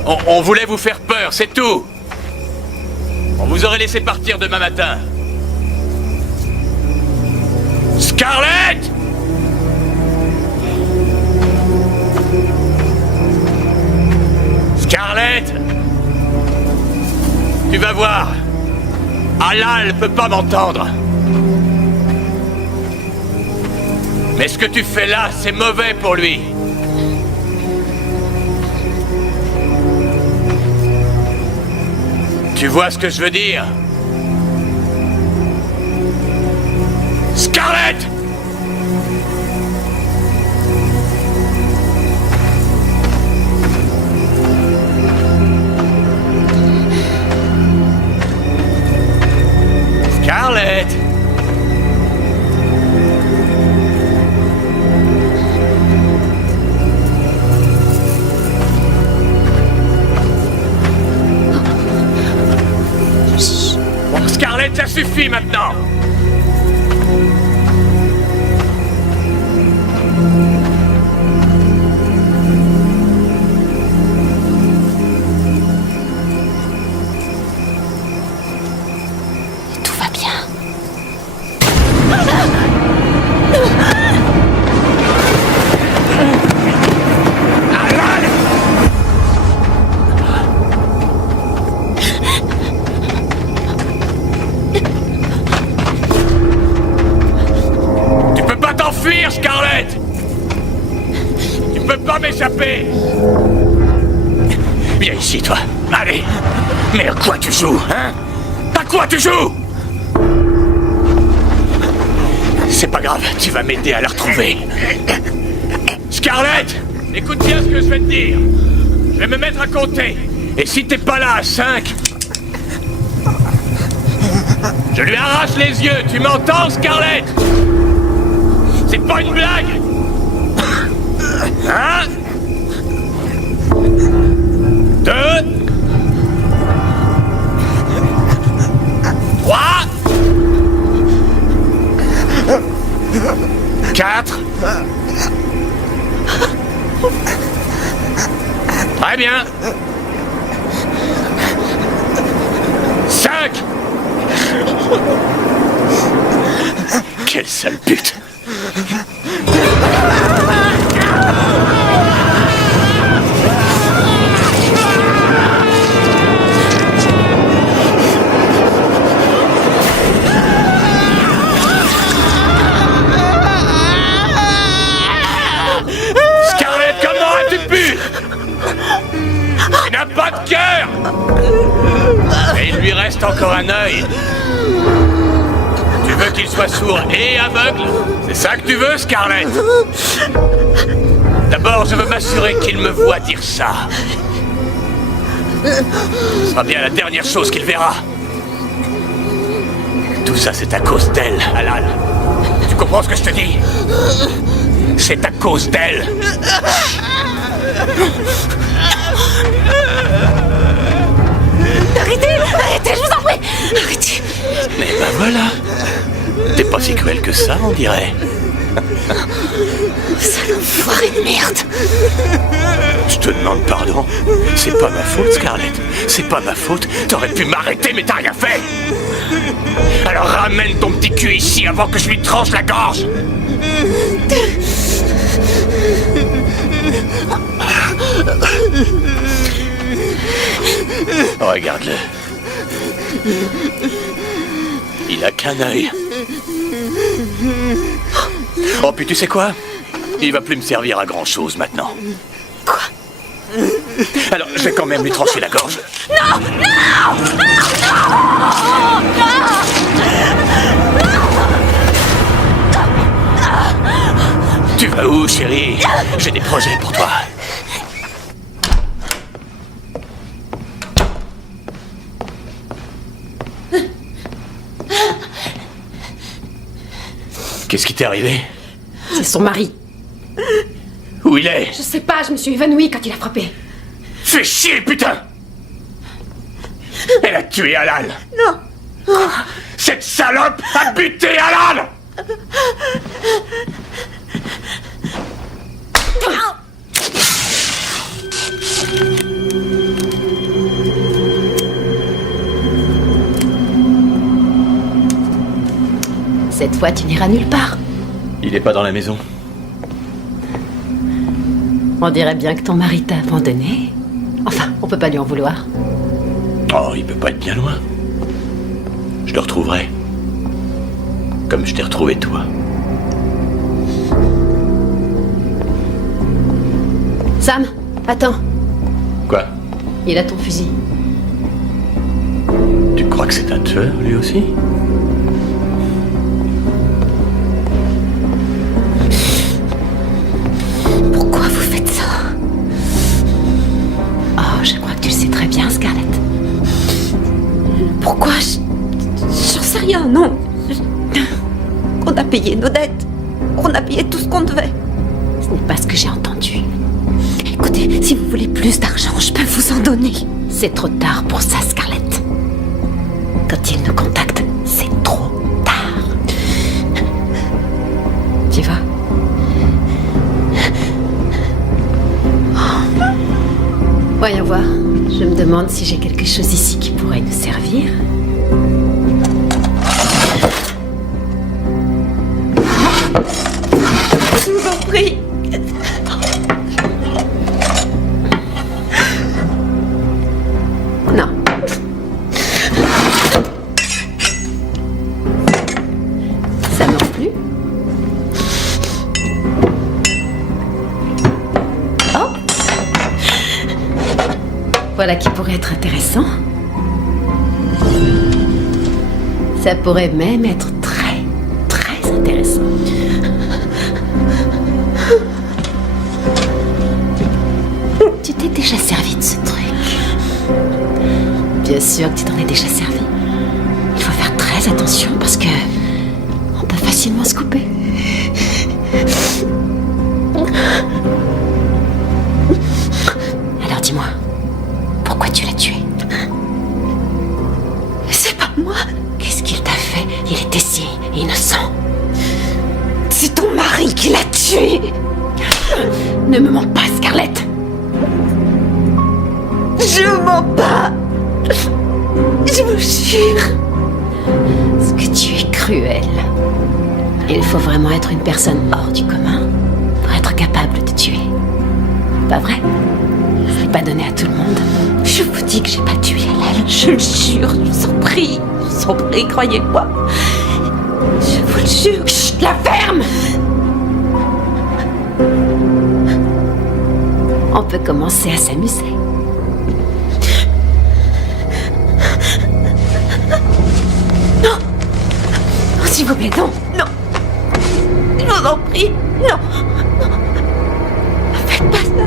on voulait vous faire peur, c'est tout. On vous aurait laissé partir demain matin. Scarlett! Scarlett! Tu vas voir. Alal peut pas m'entendre. Mais ce que tu fais là, c'est mauvais pour lui. Tu vois ce que je veux dire? Scarlett! Scarlett! Bon, Scarlett, ça suffit maintenant! Tout va bien. Tu peux pas t'enfuir, Scarlett! Tu peux pas m'échapper! Viens ici, toi. Allez! Mais à quoi tu joues, hein? À quoi tu joues? C'est pas grave, tu vas m'aider à la retrouver. Scarlett! Écoute bien ce que je vais te dire. Je vais me mettre à compter. Et si t'es pas là à 5... je lui arrache les yeux, tu m'entends, Scarlett? C'est pas une blague! Un... 2... 3... 4... Très bien. 5... Quelle sale pute! Scarlett, comment as-tu pu? Il n'a pas de cœur! Et il lui reste encore un œil. Tu veux qu'il soit sourd et aveugle? C'est ça que tu veux, Scarlett? D'abord, je veux m'assurer qu'il me voit dire ça. Ce sera bien la dernière chose qu'il verra. Tout ça, c'est à cause d'elle, Alal. Tu comprends ce que je te dis? C'est à cause d'elle. Arrêtez, arrêtez, je vous en prie. Arrêtez. pas si cruel que ça, on dirait. Sale enfoiré de merde. Je te demande pardon. C'est pas ma faute, Scarlett. C'est pas ma faute. T'aurais pu m'arrêter, mais t'as rien fait. Alors ramène ton petit cul ici avant que je lui tranche la gorge. Regarde-le. Il a qu'un œil. Oh, puis tu sais quoi? Il va plus me servir à grand-chose maintenant. Quoi? Alors, je vais quand même lui trancher la gorge. Non! Non! Non! Non! Tu vas où, chérie? J'ai des projets pour toi. Qu'est-ce qui t'est arrivé? C'est son mari. Où il est? Je sais pas, je me suis évanouie quand il a frappé. Fais chier, putain! Elle a tué Alan! Non! Cette salope a buté Alan! Cette fois, tu n'iras nulle part. Il est pas dans la maison. On dirait bien que ton mari t'a abandonné. Enfin, on peut pas lui en vouloir. Oh, il peut pas être bien loin. Je le retrouverai. Comme je t'ai retrouvé toi. Sam, attends. Quoi? Il a ton fusil. Tu crois que c'est un tueur, lui aussi? Pourquoi vous faites ça? Oh, je crois que tu le sais très bien, Scarlett. Pourquoi J'en sais rien, non. On a payé nos dettes. On a payé tout ce qu'on devait. Ce n'est pas ce que j'ai entendu. Écoutez, si vous voulez plus d'argent, je peux vous en donner. C'est trop tard pour ça, Scarlett. Quand il nous contacte, c'est trop tard. Tu vas? Voyons voir. Je me demande si j'ai quelque chose ici qui pourrait nous servir. Je vous en prie. Non. Ça non plus. Oh. Voilà qui pourrait être intéressant. Ça pourrait même être très, très intéressant. Tu t'es déjà servi de ce truc. Bien sûr que tu t'en es déjà servi. Il faut faire très attention parce que on peut facilement se couper. Alors dis-moi, pourquoi tu l'as tué? C'est pas moi. Qu'est-ce qu'il t'a fait? Il était si innocent. C'est ton mari qui l'a tué. Ne me mens pas, Scarlett. Je vous mens pas. Je vous jure. Ce que tu es cruel. Il faut vraiment être une personne hors du commun pour être capable de tuer. Pas vrai? C'est pas donné à tout le monde. Je vous dis que j'ai pas tué Hélène. Je le jure, je vous en prie. Je vous en prie, croyez-moi. Je vous le jure. Chut, la ferme! On peut commencer à s'amuser. Non. Non, s'il vous plaît, non. Non. Je vous en prie. Non. Non. Ne faites pas ça.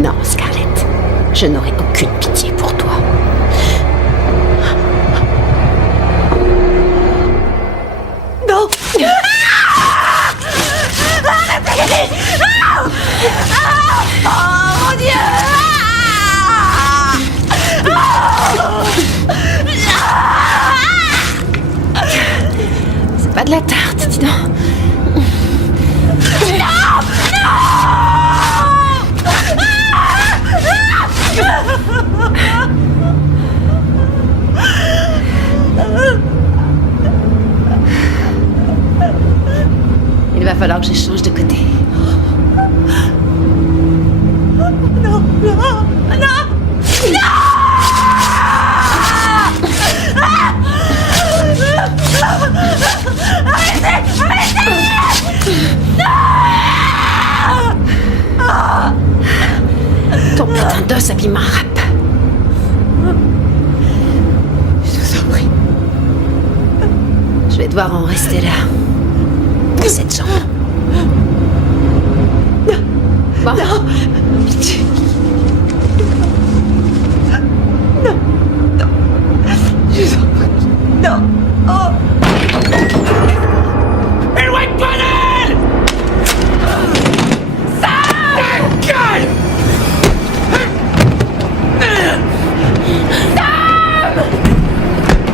Non, Scarlett. Je n'aurai aucune pitié pour toi. Non. Arrêtez. Oh mon Dieu. pas de la tarte, dis donc. Il va falloir que je change de côté. Non, non, non. Ton putain d'os abîme ma râpe. Je vous en prie. Je vais devoir en rester là. Dans cette chambre. Bon. Non, pitié. Non, non. Je vous en prie. Non. Oh. Éloigne-toi d'elle! Ta gueule!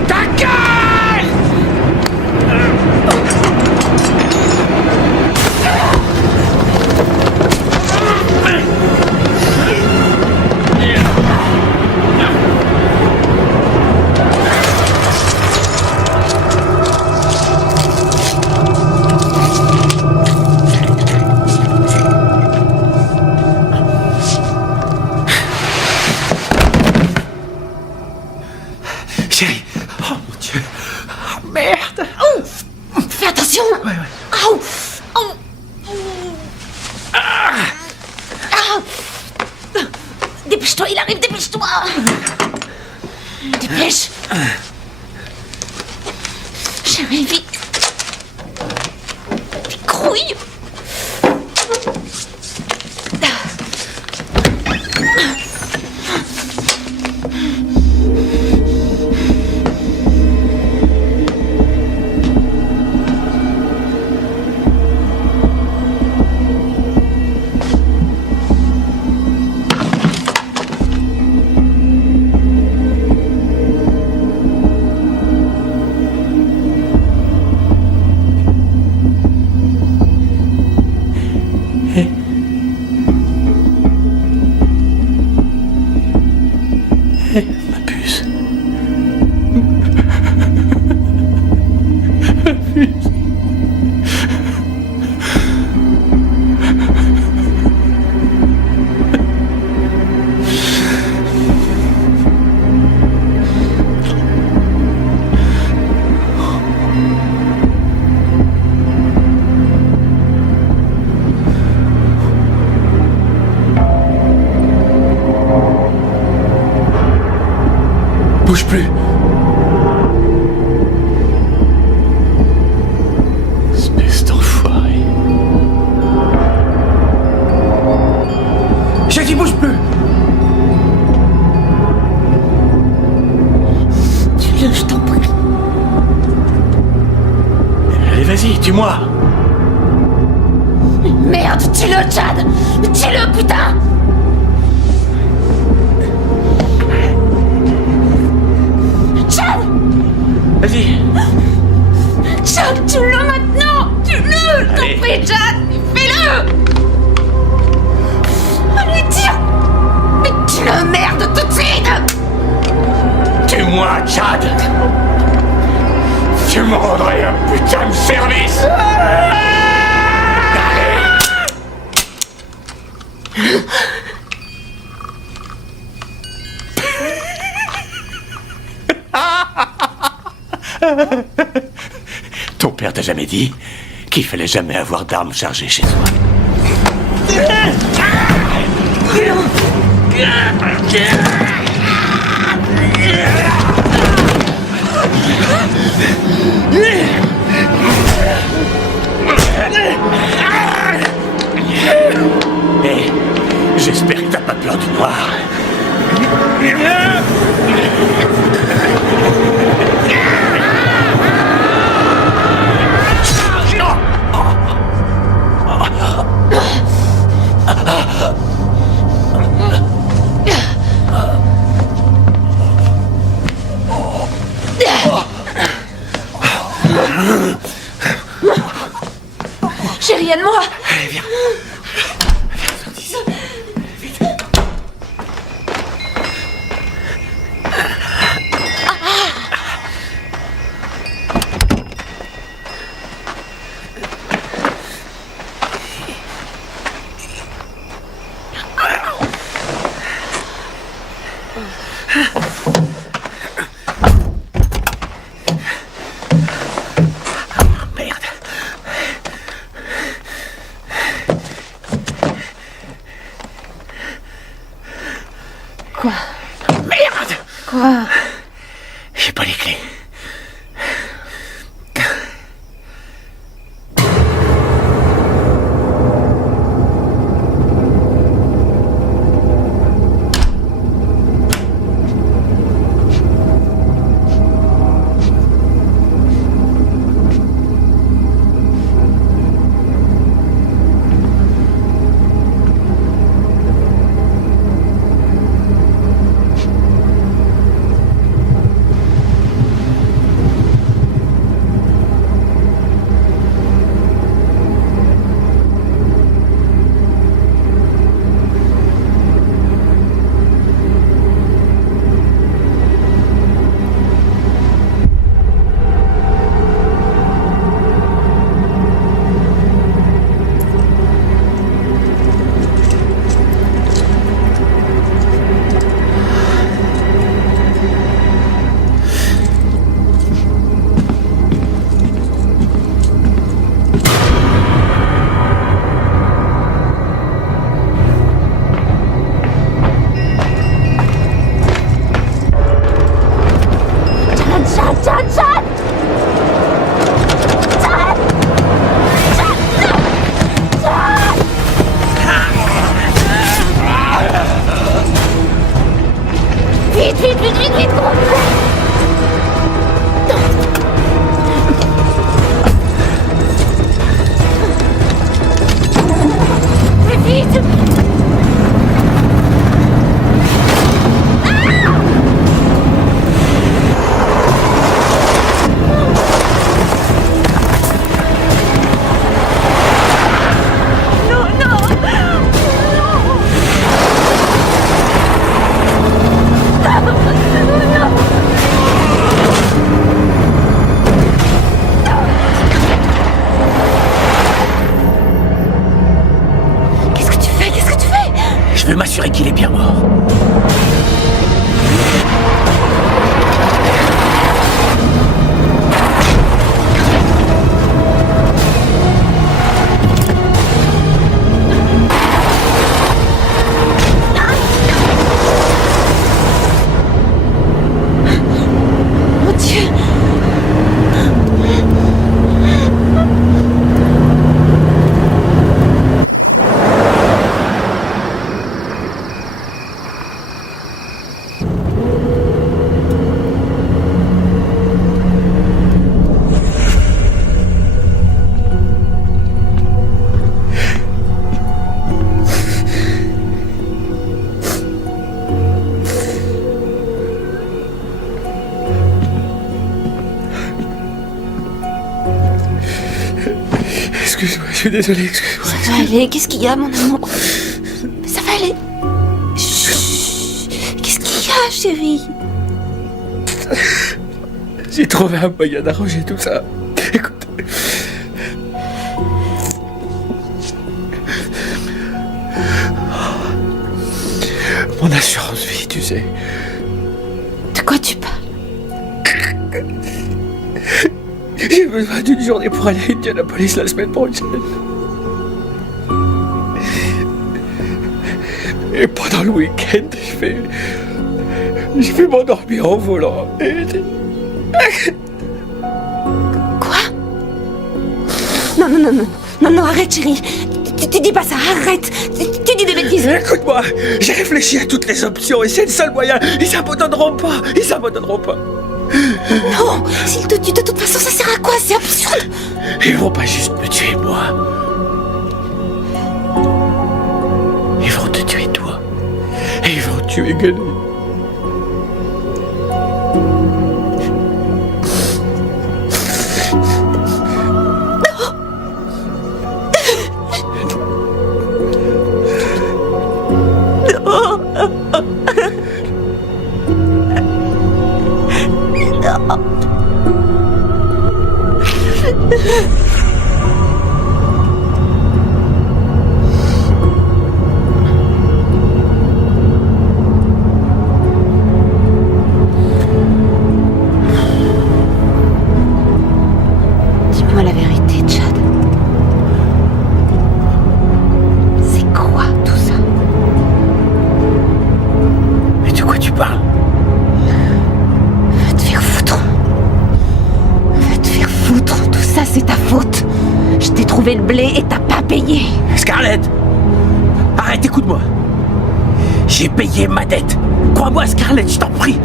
Ta gueule! Chérie. Oh mon Dieu. Oh, merde. Oh. Fais attention. Ouais. Oh. Oh. Ah. Dépêche-toi, il arrive, dépêche-toi. Dépêche. Chérie, vite. Vite, grouille. Ma puce. Bouge plus. Espèce d'enfoiré. J'ai dit bouge plus. Tue-le, je t'en prie. Allez, vas-y, tue-moi. Merde, tue-le, Chad. Tue-le, putain. Chad. Vas-y. Chad, tue-le maintenant. Tue-le, je t'en Allez. prie, Chad. Fais-le. Allez, tire. Mais tue-le, merde, tout de suite. Tue-moi, Chad. Tu me rendrais un putain de service. Ton père t'a jamais dit qu'il fallait jamais avoir d'armes chargées chez soi. Hé, j'espère que t'as pas peur du noir. Chérie, aide-moi. Allez, viens. Viens, sors d'ici. Vite. Merde. Quoi? Merde! Quoi? J'ai pas les clés. Je veux m'assurer qu'il est bien mort. Mon Dieu. Excuse-moi, je suis désolé, excuse-moi. Ça va aller, qu'est-ce qu'il y a, mon amour? Ça va aller. Chut. Qu'est-ce qu'il y a, chérie? J'ai trouvé un moyen d'arranger tout ça. Écoute. Mon assurance vie, tu sais. De quoi tu parles? J'ai besoin d'une journée pour aller à Indianapolis la semaine prochaine. Et pendant le week-end, je vais m'endormir en volant. Quoi? Non, non, non, non. Non, non, arrête, chérie. Tu dis pas ça, arrête. Tu dis des bêtises. Écoute-moi, j'ai réfléchi à toutes les options et c'est le seul moyen. Ils s'abandonneront pas. Ils s'abandonneront pas. Non, s'ils te tuent, de toute façon, ça sert à quoi? C'est absurde. Ils vont pas juste me tuer, moi. Ils vont te tuer, toi. Et ils vont tuer Gunny. Dis-moi la vérité, Chad. C'est quoi tout ça? Mais de quoi tu parles? Va te faire foutre. Va te faire foutre. Tout ça, c'est ta faute. Je t'ai trouvé le blé et t'as pas payé. Scarlett! Arrête, écoute-moi. J'ai payé ma dette. Crois-moi, Scarlett, je t'en prie.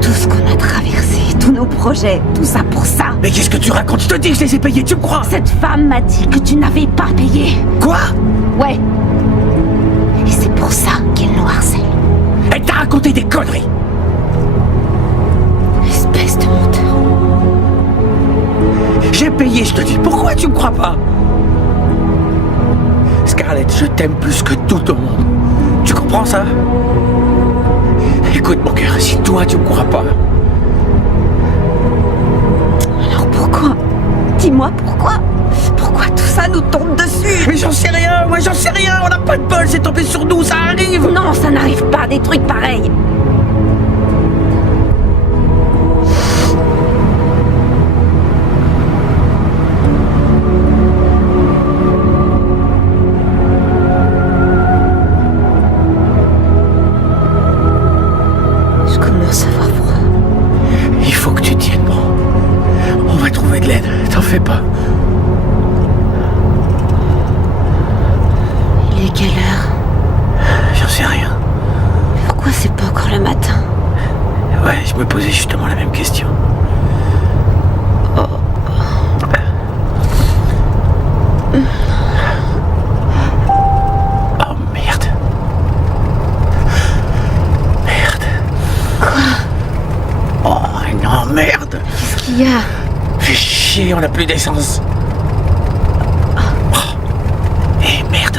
Tout ce qu'on a traversé, tous nos projets, tout ça pour ça. Mais qu'est-ce que tu racontes? Je te dis que je les ai payés, tu me crois? Cette femme m'a dit que tu n'avais pas payé. Quoi? Ouais. Et c'est pour ça qu'elle nous harcèle. Elle t'a raconté des conneries. Espèce de menteur. J'ai payé, je te dis. Pourquoi tu me crois pas? Scarlett, je t'aime plus que tout au monde. Tu comprends ça? Écoute, mon cœur, si toi tu me crois pas... Alors pourquoi? Dis-moi pourquoi? Pourquoi tout ça nous tombe dessus? Mais j'en sais rien, moi j'en sais rien. On n'a pas de bol, c'est tombé sur nous, ça arrive. Non, ça n'arrive pas, des trucs pareils. Je commence à avoir froid. Il faut que tu tiennes bon. On va trouver de l'aide, t'en fais pas. Il est quelle heure? J'en sais rien. Pourquoi c'est pas encore le matin? Ouais, je me posais justement la même question. Oh merde. Merde. Quoi? Oh non, merde. Qu'est-ce qu'il y a? Fais chier, on n'a plus d'essence. Oh. Eh merde.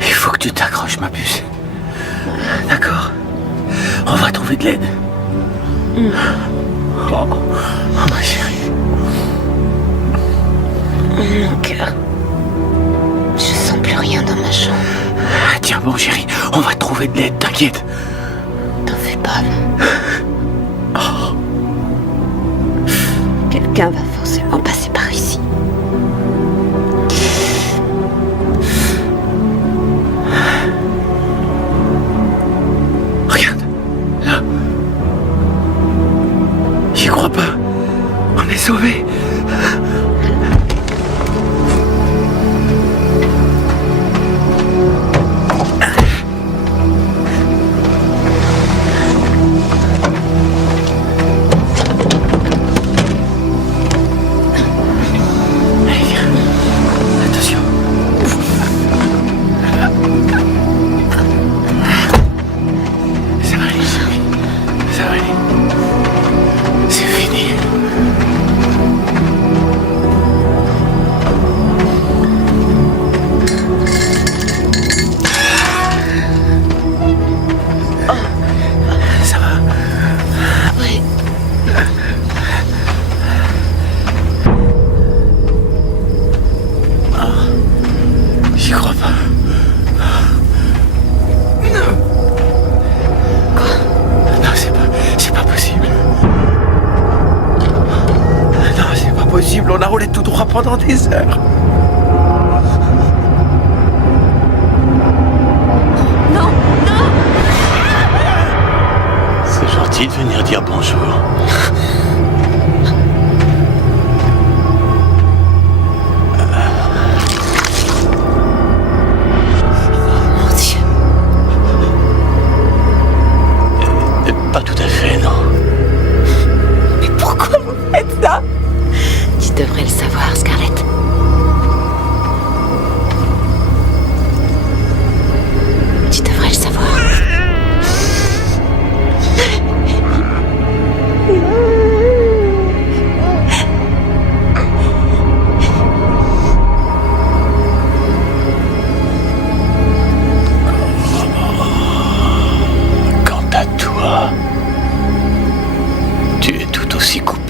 Il faut que tu t'accroches, ma puce. D'accord? On va trouver de l'aide. Oh, ma chérie. Mon cœur. Je sens plus rien dans ma chambre. Tiens bon, chérie, on va trouver de l'aide, t'inquiète. T'en fais pas. Quelqu'un va forcément passer par ici. Regarde, là. J'y crois pas. On est sauvés. Allez, viens. Attention. Ça va aller, chérie. Ça va aller. C'est fini. Ça va? Ouais. J'y crois pas. Non, c'est pas possible. Non, c'est pas possible. On a roulé tout droit pendant des heures. Non, non. C'est gentil de venir dire bonjour. Mon Dieu. Pas tout à fait, non. Mais pourquoi vous faites ça? Tu devrais le savoir, Scarlett. Tu devrais le savoir.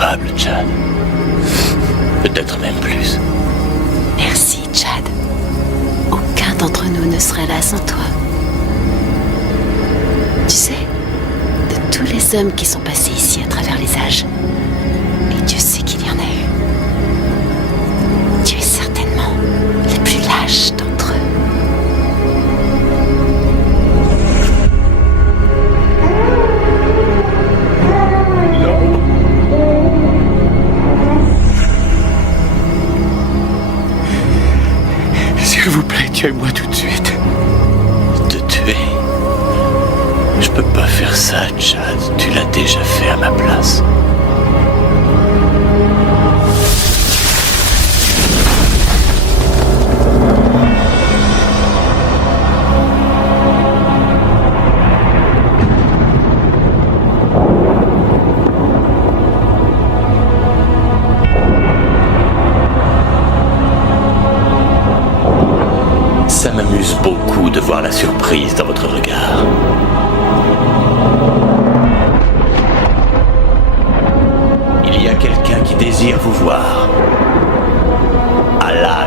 coupable, Chad. Peut-être même plus. Merci, Chad. Aucun d'entre nous ne serait là sans toi. Tu sais, de tous les hommes qui sont passés ici à travers les âges, et Dieu sait qu'il y en a eu, tu es certainement le plus lâche d'entre eux. S'il vous plaît, tuez-moi tout de suite. Te tuer? Je peux pas faire ça, Chad. Tu l'as déjà fait à ma place. Ça m'amuse beaucoup de voir la surprise dans votre regard. Il y a quelqu'un qui désire vous voir. Halal.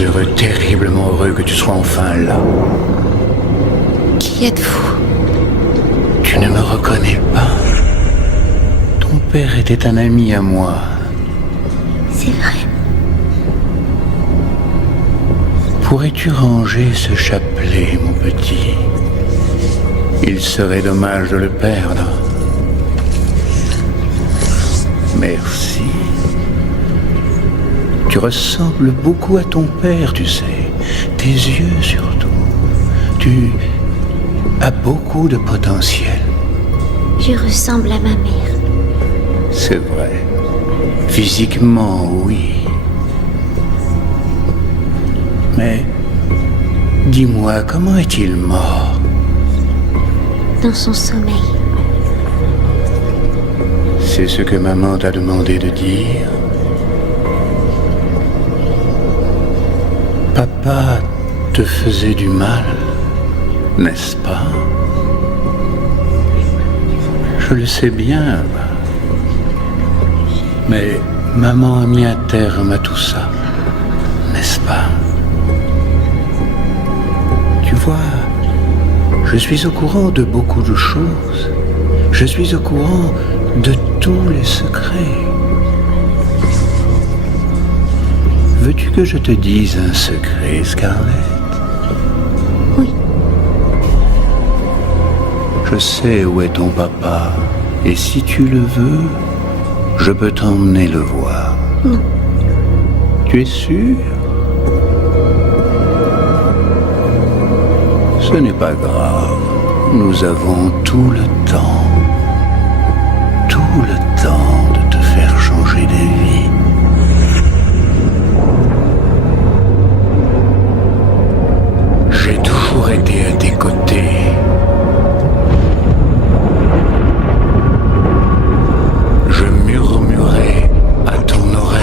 Heureux, terriblement heureux que tu sois enfin là. Qui êtes-vous? Tu ne me reconnais pas. Ton père était un ami à moi. C'est vrai. Pourrais-tu ranger ce chapelet, mon petit? Il serait dommage de le perdre. Merci. Tu ressembles beaucoup à ton père, tu sais. Tes yeux surtout. Tu as beaucoup de potentiel. Je ressemble à ma mère. C'est vrai. Physiquement, oui. Mais dis-moi, comment est-il mort? Dans son sommeil. C'est ce que maman t'a demandé de dire? Papa te faisait du mal, n'est-ce pas? Je le sais bien. Mais maman a mis un terme à tout ça, n'est-ce pas? Tu vois, je suis au courant de beaucoup de choses. Je suis au courant de tous les secrets. Veux-tu que je te dise un secret, Scarlett? Oui. Je sais où est ton papa, et si tu le veux, je peux t'emmener le voir. Non. Tu es sûr? Ce n'est pas grave. Nous avons tout le temps. Tout le temps de te faire changer d'avis. J'ai toujours été à tes côtés. Je murmurais à ton oreille.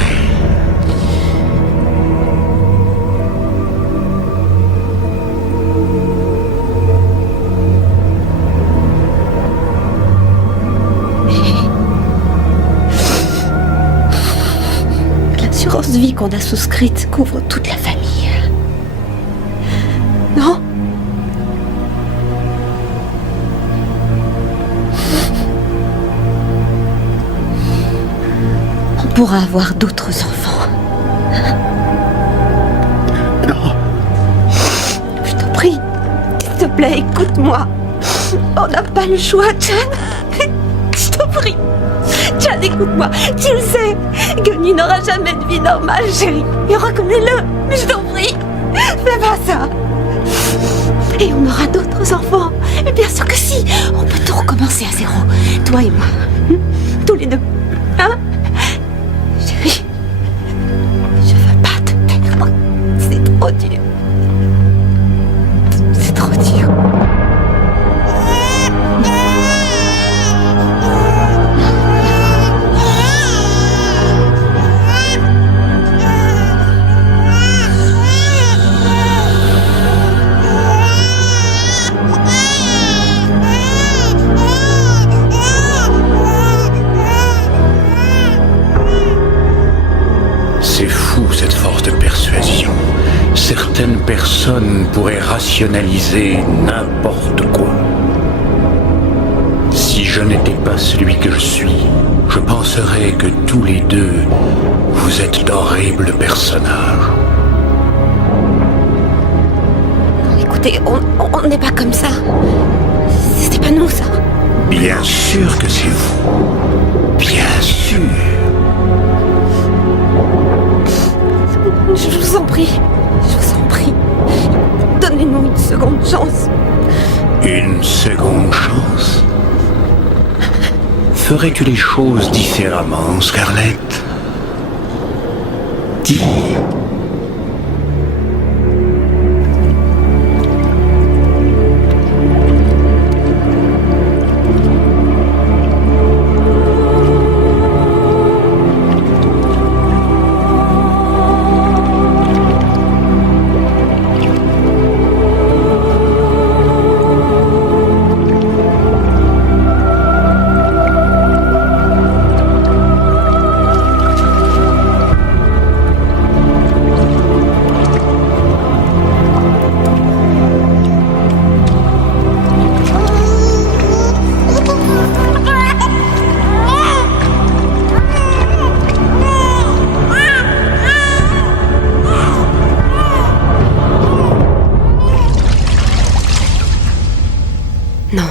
L'assurance vie qu'on a souscrite couvre toute la famille. Non? On pourra avoir d'autres enfants. Non. Je t'en prie, s'il te plaît, écoute-moi. On n'a pas le choix, Chad. Je t'en prie. Chad, écoute-moi. Tu le sais. Gunny n'aura jamais de vie normale, chérie. Et reconnais-le. Mais je t'en prie. Fais pas ça. Et on aura d'autres enfants. Mais bien sûr que si. On peut tout recommencer à zéro. Toi et moi. Tous les deux. Hein? Chérie, je veux pas te perdre. C'est trop dur. C'est trop dur. C'est fou cette force de persuasion. Certaines personnes pourraient rationaliser n'importe quoi. Si je n'étais pas celui que je suis, je penserais que tous les deux, vous êtes d'horribles personnages. Non, écoutez, on n'est pas comme ça. C'était pas nous, ça. Bien sûr que c'est vous. Bien sûr. Je vous en prie. Je vous en prie. Donnez-nous une seconde chance. Une seconde chance? Ferais-tu les choses différemment, Scarlett? Dis. Non.